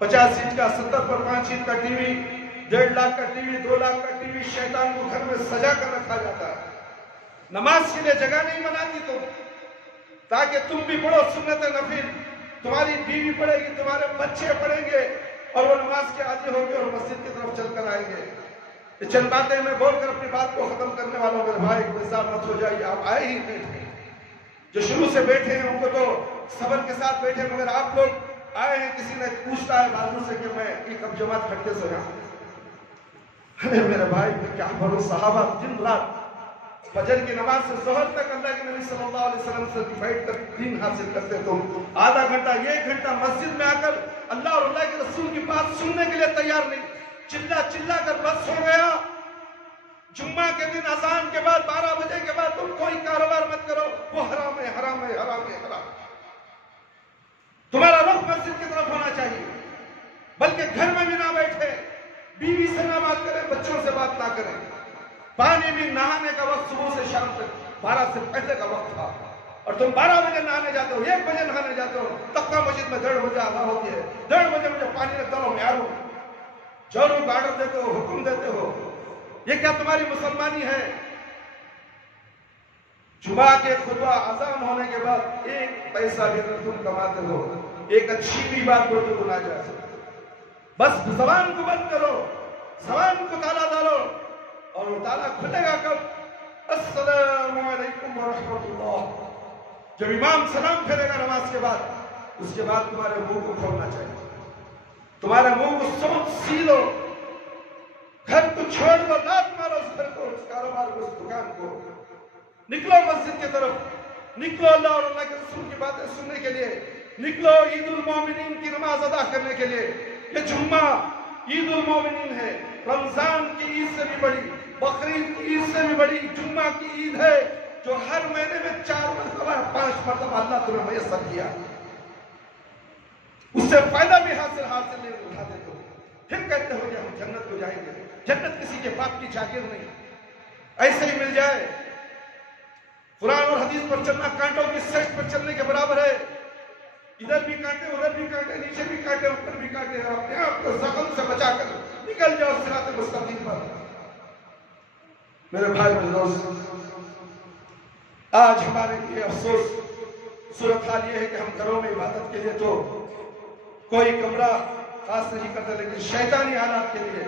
50 انچ کا 70 پر 5 انچ کا ٹی وی, 1.5 لاکھ کا ٹی وی, 2 لاکھ کا ٹی وی شیطان کو گھر میں سجا کر رکھا جاتا ہے. نماز کے لیے جگہ نہیں بناتی تم تاکہ تم بھی پڑھو سنت نفل, تمہاری بیوی پڑھے گی, تمہارے بچے پڑھیں گے اور وہ نماز کے عادی ہوں گے اور مسجد کی طرف چل کر آئیں گے. یہ چند باتیں میں بول کر اپنی بات کو ختم کرنے والوں میرے بھائی بیزار مت ہو جائیے. آپ آئے ہی بیٹھے, جو شروع سے بیٹھے ہیں ان کو تو صبر کے ساتھ بیٹھے, مگر آپ لوگ آئے ہیں, کسی نے پوچھتا ہے بازو سے کہ میں یہ کب جماعت کھڑتے سے یہاں. ارے میرے بھائی میں کیا بولوں, صحابہ دن رات فجر کی نماز سے ظہر تک اللہ کے نبی صلی اللہ علیہ وسلم سے بیٹھ کر دین حاصل کرتے. تم آدھا گھنٹہ 1 گھنٹہ مسجد میں آ کر اللہ اور اللہ کے رسول کی بات سننے کے لیے تیار نہیں, چلا کر بس ہو گیا. جمعہ کے دن اذان کے بعد 12 بجے کے بعد تم کوئی کاروبار مت کرو, وہ حرام ہے, حرام ہے, حرام ہے, حرام. تمہارا رخ مسجد کی طرف ہونا چاہیے, بلکہ گھر میں بھی نہ بیٹھے, بیوی سے نہ بات کریں, بچوں سے بات نہ کریں. پانی بھی نہانے کا وقت صبح سے شام تک 12 سے پہلے کا وقت تھا اور تم 12 بجے نہانے جاتے ہو, 1 بجے نہانے جاتے ہو. تقویٰ مسجد میں 1:30 بجے اذان ہوتی ہے, 1:30 بجے مجھے پانی رکھتا ہوں, میں آ رہا ہوں. جوروں کو آرڈر دیتے ہو, حکم دیتے ہو. یہ کیا تمہاری مسلمانی ہے؟ جمعہ کے خطبہ اذان ہونے کے بعد 1 پیسہ بھی اگر تم کماتے ہو, ایک اچھی بھی بات بولتے تو نہ جا سکتے. بس زبان کو بند کرو، زبان کو تالا ڈالو، اور وہ تالا کھلے گا کب؟ السلام علیکم ورحمۃ اللہ۔ جب امام سلام پھیرے گا نماز کے بعد، اس کے بعد تمہارے منہ کو کھولنا چاہیے، تمہارے منہ کو سمجھ سیلو، گھر کو چھوڑ دو، لات مارو اس گھر کو، اس کاروبار کو، اس دکان کو، نکلو مسجد کی طرف، نکلو اللہ اور اللہ کے رسول کی باتیں سننے کے لیے، نکلو عید المومنین کی نماز ادا کرنے کے لیے۔ یہ جمعہ عید المومنین ہے، رمضان کی عید سے بھی بڑی، بقرعید کی عید سے بھی بڑی جمعہ کی عید ہے، جو ہر مہینے میں 4 مرتبہ 5 مرتبہ اللہ تمہیں میسر کیا، اس سے فائدہ بھی حاصل نہیں اٹھاتے تو پھر کہتے ہو کہ ہم جنت کو جائیں گے۔ جنت کسی کے باپ کی جاگیر نہیں، ایسے ہی مل جائے۔ قرآن اور حدیث پر چلنا کانٹوں کی سیٹ پر چلنے کے برابر ہے، ادھر بھی کانٹے، ادھر بھی کانٹے، نیچے بھی کانٹے، اوپر بھی کانٹے، اپنے آپ کو زخم سے بچا کر نکل جاؤ صراط مستقیم پر۔ میرے بھائی میرے دوست، آج ہمارے لیے افسوس صورتحال یہ ہے کہ ہم گھروں میں عبادت کے لیے تو کوئی کمرہ خاص نہیں کرتے، لیکن شیطانی حالات کے لیے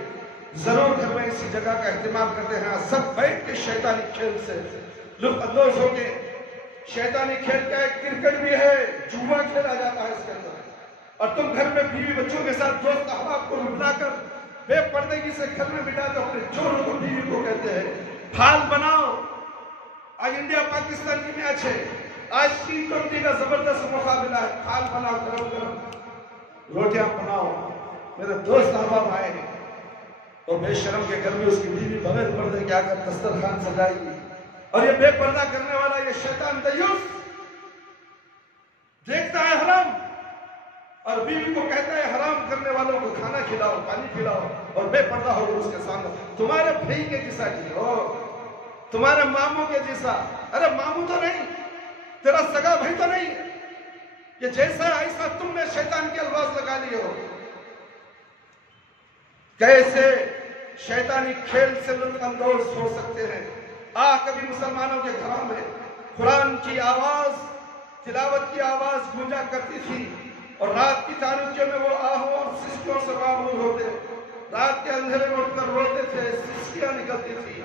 ضرور گھر میں اسی جگہ کا اہتمام کرتے ہیں، سب بیٹھ کے شیطانی کھیل سے لطف اندوز ہو کے۔ شیطانی کھیل کا ایک کرکٹ بھی ہے، جوا کھیلا جاتا ہے اس کے اندر، اور تم گھر میں بیوی بچوں کے ساتھ دوست احباب کو ملا کر بے پردگی سے گھر میں بٹا کر اپنے چوروں کو بیوی کو کہتے ہیں پھال بناؤ۔ آج انڈیا پاکستان کی میچ ہے، آج T20 کا زبردست مقابلہ ہے، پھال بناؤ، گرم گرم روٹیاں بناؤ۔ میرے دوست احباب آئے ہیں اور بے شرم کے گھر میں اس کی بیوی بغیر پردے کے آ کر دسترخوان سجائے گی، اور یہ بے پردہ کرنے والا یہ شیطان دیوس دیکھتا ہے حرام اور بیوی کو کہتا ہے حرام کرنے والوں کو کھانا کھلاؤ، پانی پلاؤ، اور بے پردہ ہو اس کے سامنے۔ تمہارے بھائی کے جیسا کی ہو، تمہارے ماموں کے جیسا، ارے ماموں تو نہیں، تیرا سگا بھائی تو نہیں، یہ جیسا ایسا تم نے شیطان کے الفاظ لگا لیے ہو۔ کیسے شیطانی کھیل سے لطف اندوز ہو سکتے ہیں؟ کبھی مسلمانوں کے گھروں میں قرآن کی آواز، تلاوت کی آواز گونجا کرتی تھی، اور رات کی تاریکیوں میں وہ آہوں اور سسکیوں سے معمور ہوتے، رات کے اندھیرے میں اٹھ کر روتے تھے، سسکیاں نکلتی تھی،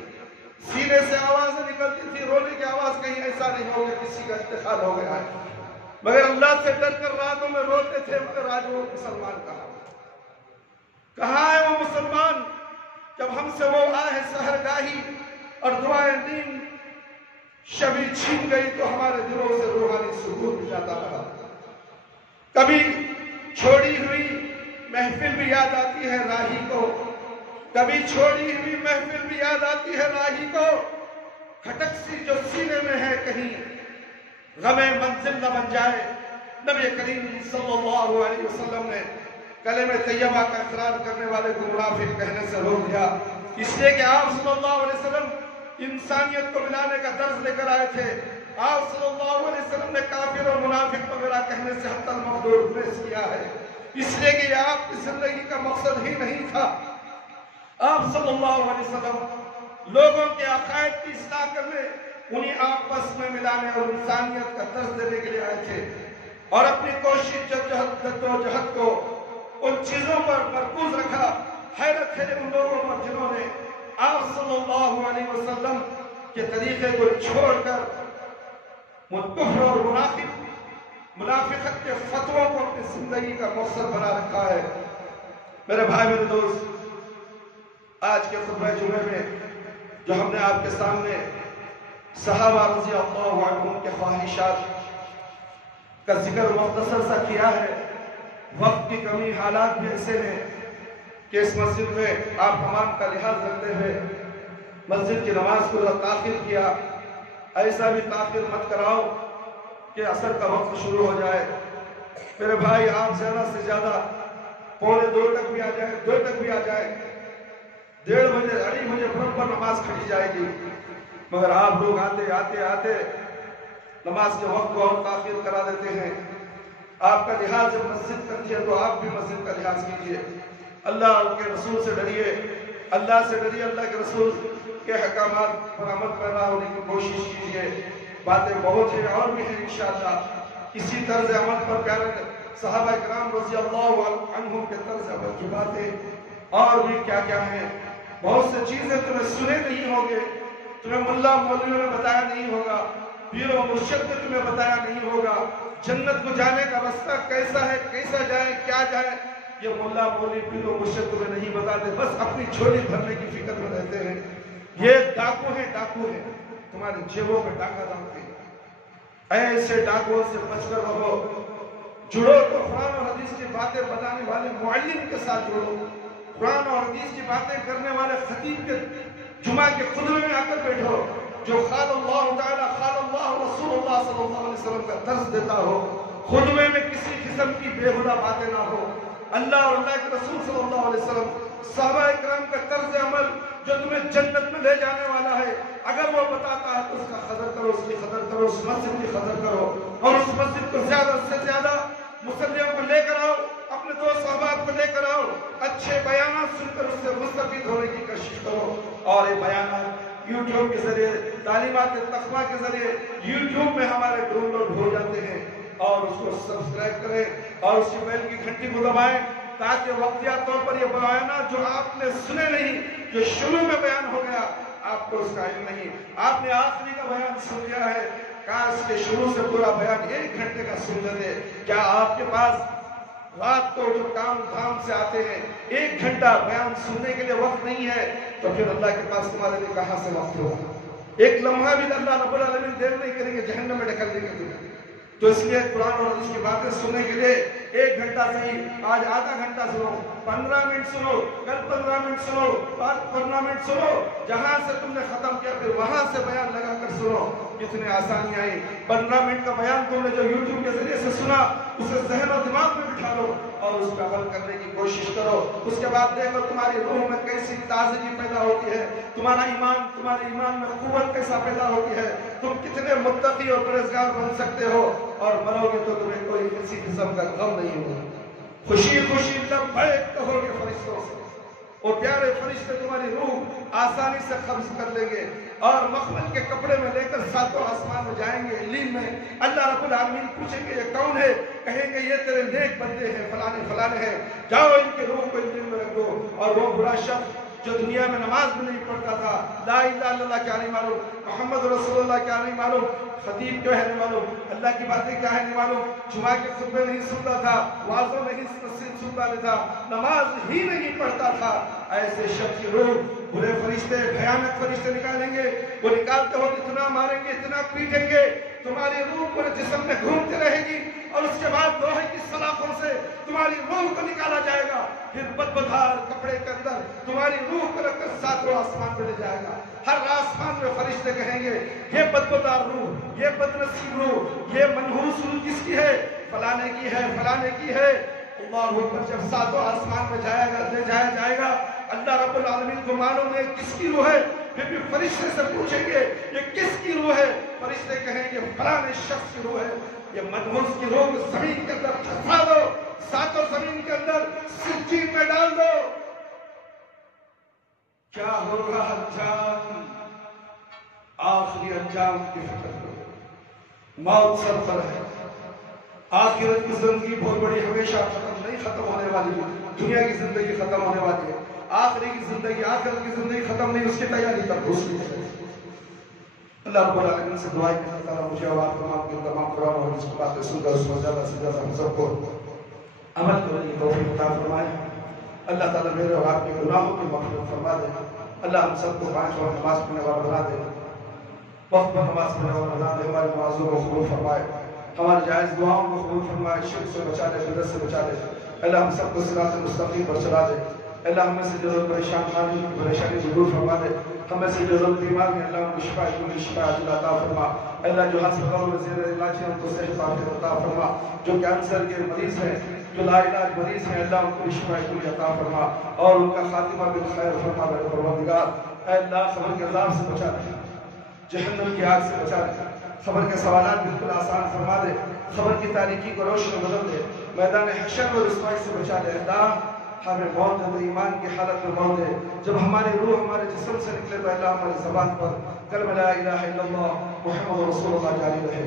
سینے سے آوازیں نکلتی تھی، رونے کی آواز کہیں ایسا نہیں ہو کہ کسی کا انتقال ہو گیا ہے، مگر اللہ سے ڈر کر راتوں میں روتے تھے، مگر آج وہ مسلمان کہاں ہے وہ مسلمان؟ جب ہم سے وہ آہ سحرگاہی اور دعائیں نیند شبی چھین گئی تو ہمارے دلوں سے روحانی سکون بھی جاتا رہا۔ کبھی چھوڑی ہوئی محفل بھی یاد آتی ہے راہی کو، کبھی چھوڑی ہوئی محفل بھی یاد آتی ہے راہی کو، کھٹک سی جو سینے میں ہے کہیں غم منزل نہ بن جائے۔ نبی کریم صلی اللہ علیہ وسلم نے کلمہ طیبہ کا اقرار کرنے والے کو منافق کہنے سے روک دیا، اس لیے کہ آپ صلی اللہ علیہ وسلم انسانیت کو ملانے کا درس لے کر آئے تھے۔ آپ صلی اللہ علیہ وسلم نے کافر اور منافق وغیرہ کہنے سے حتی المقدور گریز کیا ہے، اس لیے کہ یہ آپ کی زندگی کا مقصد ہی نہیں تھا۔ آپ صلی اللہ علیہ وسلم لوگوں کے عقائد کی اصلاح کرنے، انہیں آپس میں ملانے اور انسانیت کا درس دینے کے لیے آئے تھے، اور اپنی کوشش جدوجہد کو ان چیزوں پر مرکوز رکھا۔ حیرت ہے ان لوگوں پر جنہوں نے آپ صلی اللہ علیہ وسلم کے طریقے کو چھوڑ کر کفر اور منافقت کے فتووں کو اپنی زندگی کا مقصد بنا رکھا ہے۔ میرے بھائی میرے دوست، آج کے خطبہ جمعے میں جو ہم نے آپ کے سامنے صحابہ رضی اللہ عنہم کے خواہشات کا ذکر مختصر سا کیا ہے، وقت کی کمی، حالات بھی ایسے ہیں کہ اس مسجد میں آپ تمام کا لحاظ رکھتے ہوئے مسجد کی نماز کو تاخیر کیا۔ ایسا بھی تاخیر مت کراؤ کہ عصر کا وقت شروع ہو جائے۔ میرے بھائی، آپ زیادہ سے زیادہ 1:45 تک بھی آ جائے، 2 تک بھی آ جائے، 1:30 بجے 2:30 بجے برابر نماز کھڑی جائے گی، مگر آپ لوگ آتے نماز کے وقت کو اور تاخیر کرا دیتے ہیں۔ آپ کا لحاظ جب مسجد کرتی ہے تو آپ بھی مسجد کا لحاظ کیجئے۔ اللہ کے رسول سے ڈریے، اللہ سے ڈریے، اللہ کے رسول کے احکامات پر عمل پیدا ہونے کی کوشش کیجئے۔ باتیں بہت ہیں اور بھی ہیں انشاءاللہ، اسی طرز عمل پر صحابہ کرام رضی اللہ عنہم کے طرز عمل کی باتیں اور بھی کیا کیا ہیں. بہت سے چیزیں تمہیں سنے نہیں ہوگے, تمہیں ملا مولویوں نے بتایا نہیں ہوگا, پیر و مرشد نے تمہیں بتایا نہیں ہوگا. جنت کو جانے کا راستہ کیسا ہے, کیسا جائے, کیا جائے, یہ ملا مولوی پیر و مرشد تمہیں نہیں بتاتے. بس اپنی جھولی بھرنے کی فکر میں رہتے ہیں. یہ ڈاکو ہیں, تمہاری جیبوں میں ڈاکہ ڈالتے ہیں. ایسے ڈاکوؤں سے بچ کر رہو. جڑو تو قرآن اور حدیث کی باتیں بتانے والے معلم کے ساتھ جڑو. قرآن اور حدیث کی باتیں کرنے والے خطیب کے جمعہ کے خطبے میں آ کر بیٹھو, جو قال اللہ تعالیٰ قال اللہ رسول اللہ صلی اللہ علیہ وسلم کا درس دیتا ہو. خطبے میں کسی قسم کی بےہودہ باتیں نہ ہو. اللہ اور اللہ کے رسول صلی اللہ علیہ وسلم, صحابہ کرام کا طرز عمل جو تمہیں جنت میں لے جانے والا ہے, اگر وہ بتاتا ہے تو اس کا قدر کرو, اس کی قدر کرو, اس مسجد کی قدر کرو, اور اس مسجد کو زیادہ سے زیادہ مصلیوں کو لے کر آؤ, اپنے دوست احباب کو لے کر آؤ. اچھے بیانات سن کر اس سے مستفید ہونے کی کوشش کرو. اور یہ بیانات یوٹیوب کے ذریعے, تعلیمات تقویٰ کے ذریعے یوٹیوب میں ہمارے ڈاؤن لوڈ ہو جاتے ہیں, اور اس کو سبسکرائب کریں اور اس کی بیل کی گھنٹی کو دبائیں, تاکہ وقتیہ طور پر یہ بیانات جو آپ نے سنے نہیں, جو شروع میں بیان ہو گیا, آپ کو اس کا علم نہیں, آپ نے آخری کا بیان سن لیا ہے, کاش کے شروع سے پورا بیان 1 گھنٹے کا سن لیتے. کیا آپ کے پاس رات کو جو کام دھام سے آتے ہیں 1 گھنٹہ بیان سننے کے لیے وقت نہیں ہے, تو پھر اللہ کے پاس تمہارے لیے کہاں سے وقت ہوگا؟ ایک لمحہ بھی اللہ رب العالمین دیر نہیں کریں گے, جہنم میں ڈھکل دیں گے تمہیں. تو اس لیے قرآن اور حدیث کی باتیں سننے کے لیے 1 گھنٹہ صحیح, آج آدھا گھنٹہ سنو, 15 منٹ سنو, کل 15 منٹ سنو, بعد 15 منٹ سنو. جہاں سے تم نے ختم کیا پھر وہاں سے بیان لگا کر سنو. کتنے آسانی آئی. 15 منٹ کا بیان تم نے جو یوٹیوب کے ذریعے سے سنا, اسے ذہن و دماغ میں بٹھا لو اور اس پہ عمل کرنے کی کوشش کرو. اس کے بعد دیکھو تمہاری روح میں کیسی تازگی پیدا ہوتی ہے, تمہارے ایمان میں قوت کیسا پیدا ہوتی ہے, تم کتنے متقی اور پرہیزگار بن سکتے ہو, اور مرو گے تو تمہیں کوئی کسی قسم کا غم نہیں ہوگا. خوشی خوشی لبیک کہو گے فرشتوں سے, اور پیارے فرشتے تمہاری روح آسانی سے قبض کر لیں گے, اور مخمل کے کپڑے میں لے کر 7 آسمان میں جائیں گے. علم میں اللہ رب العالمین پوچھیں گے یہ کون ہے, کہیں گے یہ تیرے نیک بندے ہیں, فلانے ہیں, جاؤ ان کے روح کو علم میں رکھو. اور وہ برا شخص جو دنیا میں نماز بھی نہیں پڑھتا تھا, لا الہ الا اللہ کیا نہیں معلوم, محمد رسول اللہ کیا نہیں معلوم, خطیب کیا ہے نہیں معلوم, اللہ کی باتیں کیا ہے نہیں معلوم, جمعہ کے خطبے نہیں سنتا تھا, واضح نہیں سنتا نہیں تھا, نماز ہی نہیں پڑھتا تھا, ایسے شخص کی روح برے فرشتے, بھیانک فرشتے نکالیں گے. وہ نکالتے ہو اتنا ماریں گے, اتنا پیٹیں گے, تمہاری روح پورے جسم میں گھومتی رہے گی, اور اس کے بعد لوہے کی سلاخوں سے تمہاری روح کو نکالا جائے گا. پھر بدبودار کپڑے کے اندر تمہاری روح کو رکھ کر 7 آسمان پہ لے جائے گا. ہر آسمان میں فرشتے کہیں گے یہ بدبودار روح, یہ بدنصیب روح, یہ منحوس روح کس کی ہے, فلانے کی ہے, فلانے کی ہے. اللہ اکبر. جب 7 آسمان میں لے جایا جائے گا, اللہ رب العالمین کو معلوم ہے کس کی روح ہے. پھر بھی فرشتے سے پوچھیں گے یہ کس کی روح ہے, فرشتے کہیں گے فلانے شخص کی روح ہے. یہ منحوس کی روح کو زمین کے اندر پھنسا دو, 7 زمین کے اندر سجین میں ڈال دو. کیا ہوگا انجام, آخری انجام کی فکر کرو. موت سر پر ہے, آخرت کی زندگی بہت بڑی, ہمیشہ ختم ہونے والی. دنیا کی زندگی ختم ہونے والی ہے, آخری کی زندگی, آخرت کی زندگی ختم نہیں, اس کی تیاری کر دو. اللہ رب العالمین سے دعا ہے کہ اللہ تعالیٰ مجھے اور آپ تمام قرآن اور حدیث کی باتیں سن کر اس میں زیادہ سے زیادہ ہم سب کو عمل کرنے کی توفیق عطا فرمائے. اللہ تعالیٰ میرے اور آپ کے گناہوں کی مغفرت فرما دے. اللہ ہم سب کو 5 وقت نماز پڑھنے والا بنا دے, وقت پر نماز پڑھنے والا بنا دے. ہماری نمازوں کو قبول فرمائے, ہماری جائز دعاؤں کو قبول فرمائے, شرک سے بچا دے, بدعت سے بچا دے. اللہ ہم سب کو صراط مستقیم پر چلا دے. اللہ ہمیں سے جو پریشانی دور فرما دے. ہمیں سے جو بیمار ہیں اللہ ان کی شفا عطا فرما. اللہ جو ہسپتالوں میں زیر علاج ہیں ان کو صحت عطا فرما. جو کینسر کے مریض ہیں, جو لا علاج مریض ہیں, اللہ ان کو شفا عطا فرما اور ان کا خاتمہ بالخیر فرما میرے پروردگار. اے اللہ خبر کے عذاب سے بچا دے, جہنم کی آگ سے بچا دے, خبر کے سوالات بالکل آسان فرما دے, خبر کی تاریکی کو روشن بدل دے, میدان حشر اور رسوائی سے بچا دے. اللہ ہمیں موت ہے تو ایمان کی حالت میں موت ہے. جب ہماری روح ہمارے جسم سے نکلے تو اللہ ہماری زبان پر کلمہ لا الہ الا اللہ محمد رسول اللہ جاری رہے.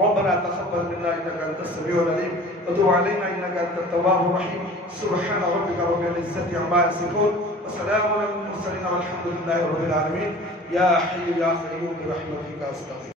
ربنا تقبل منا انك انت السميع العليم وتب علينا إنك أنت التواب الرحيم. سبحان ربك رب العزة عما يصفون وسلام على المرسلين والحمد لله رب العالمين. يا حي يا قيوم برحمتك أستغفر.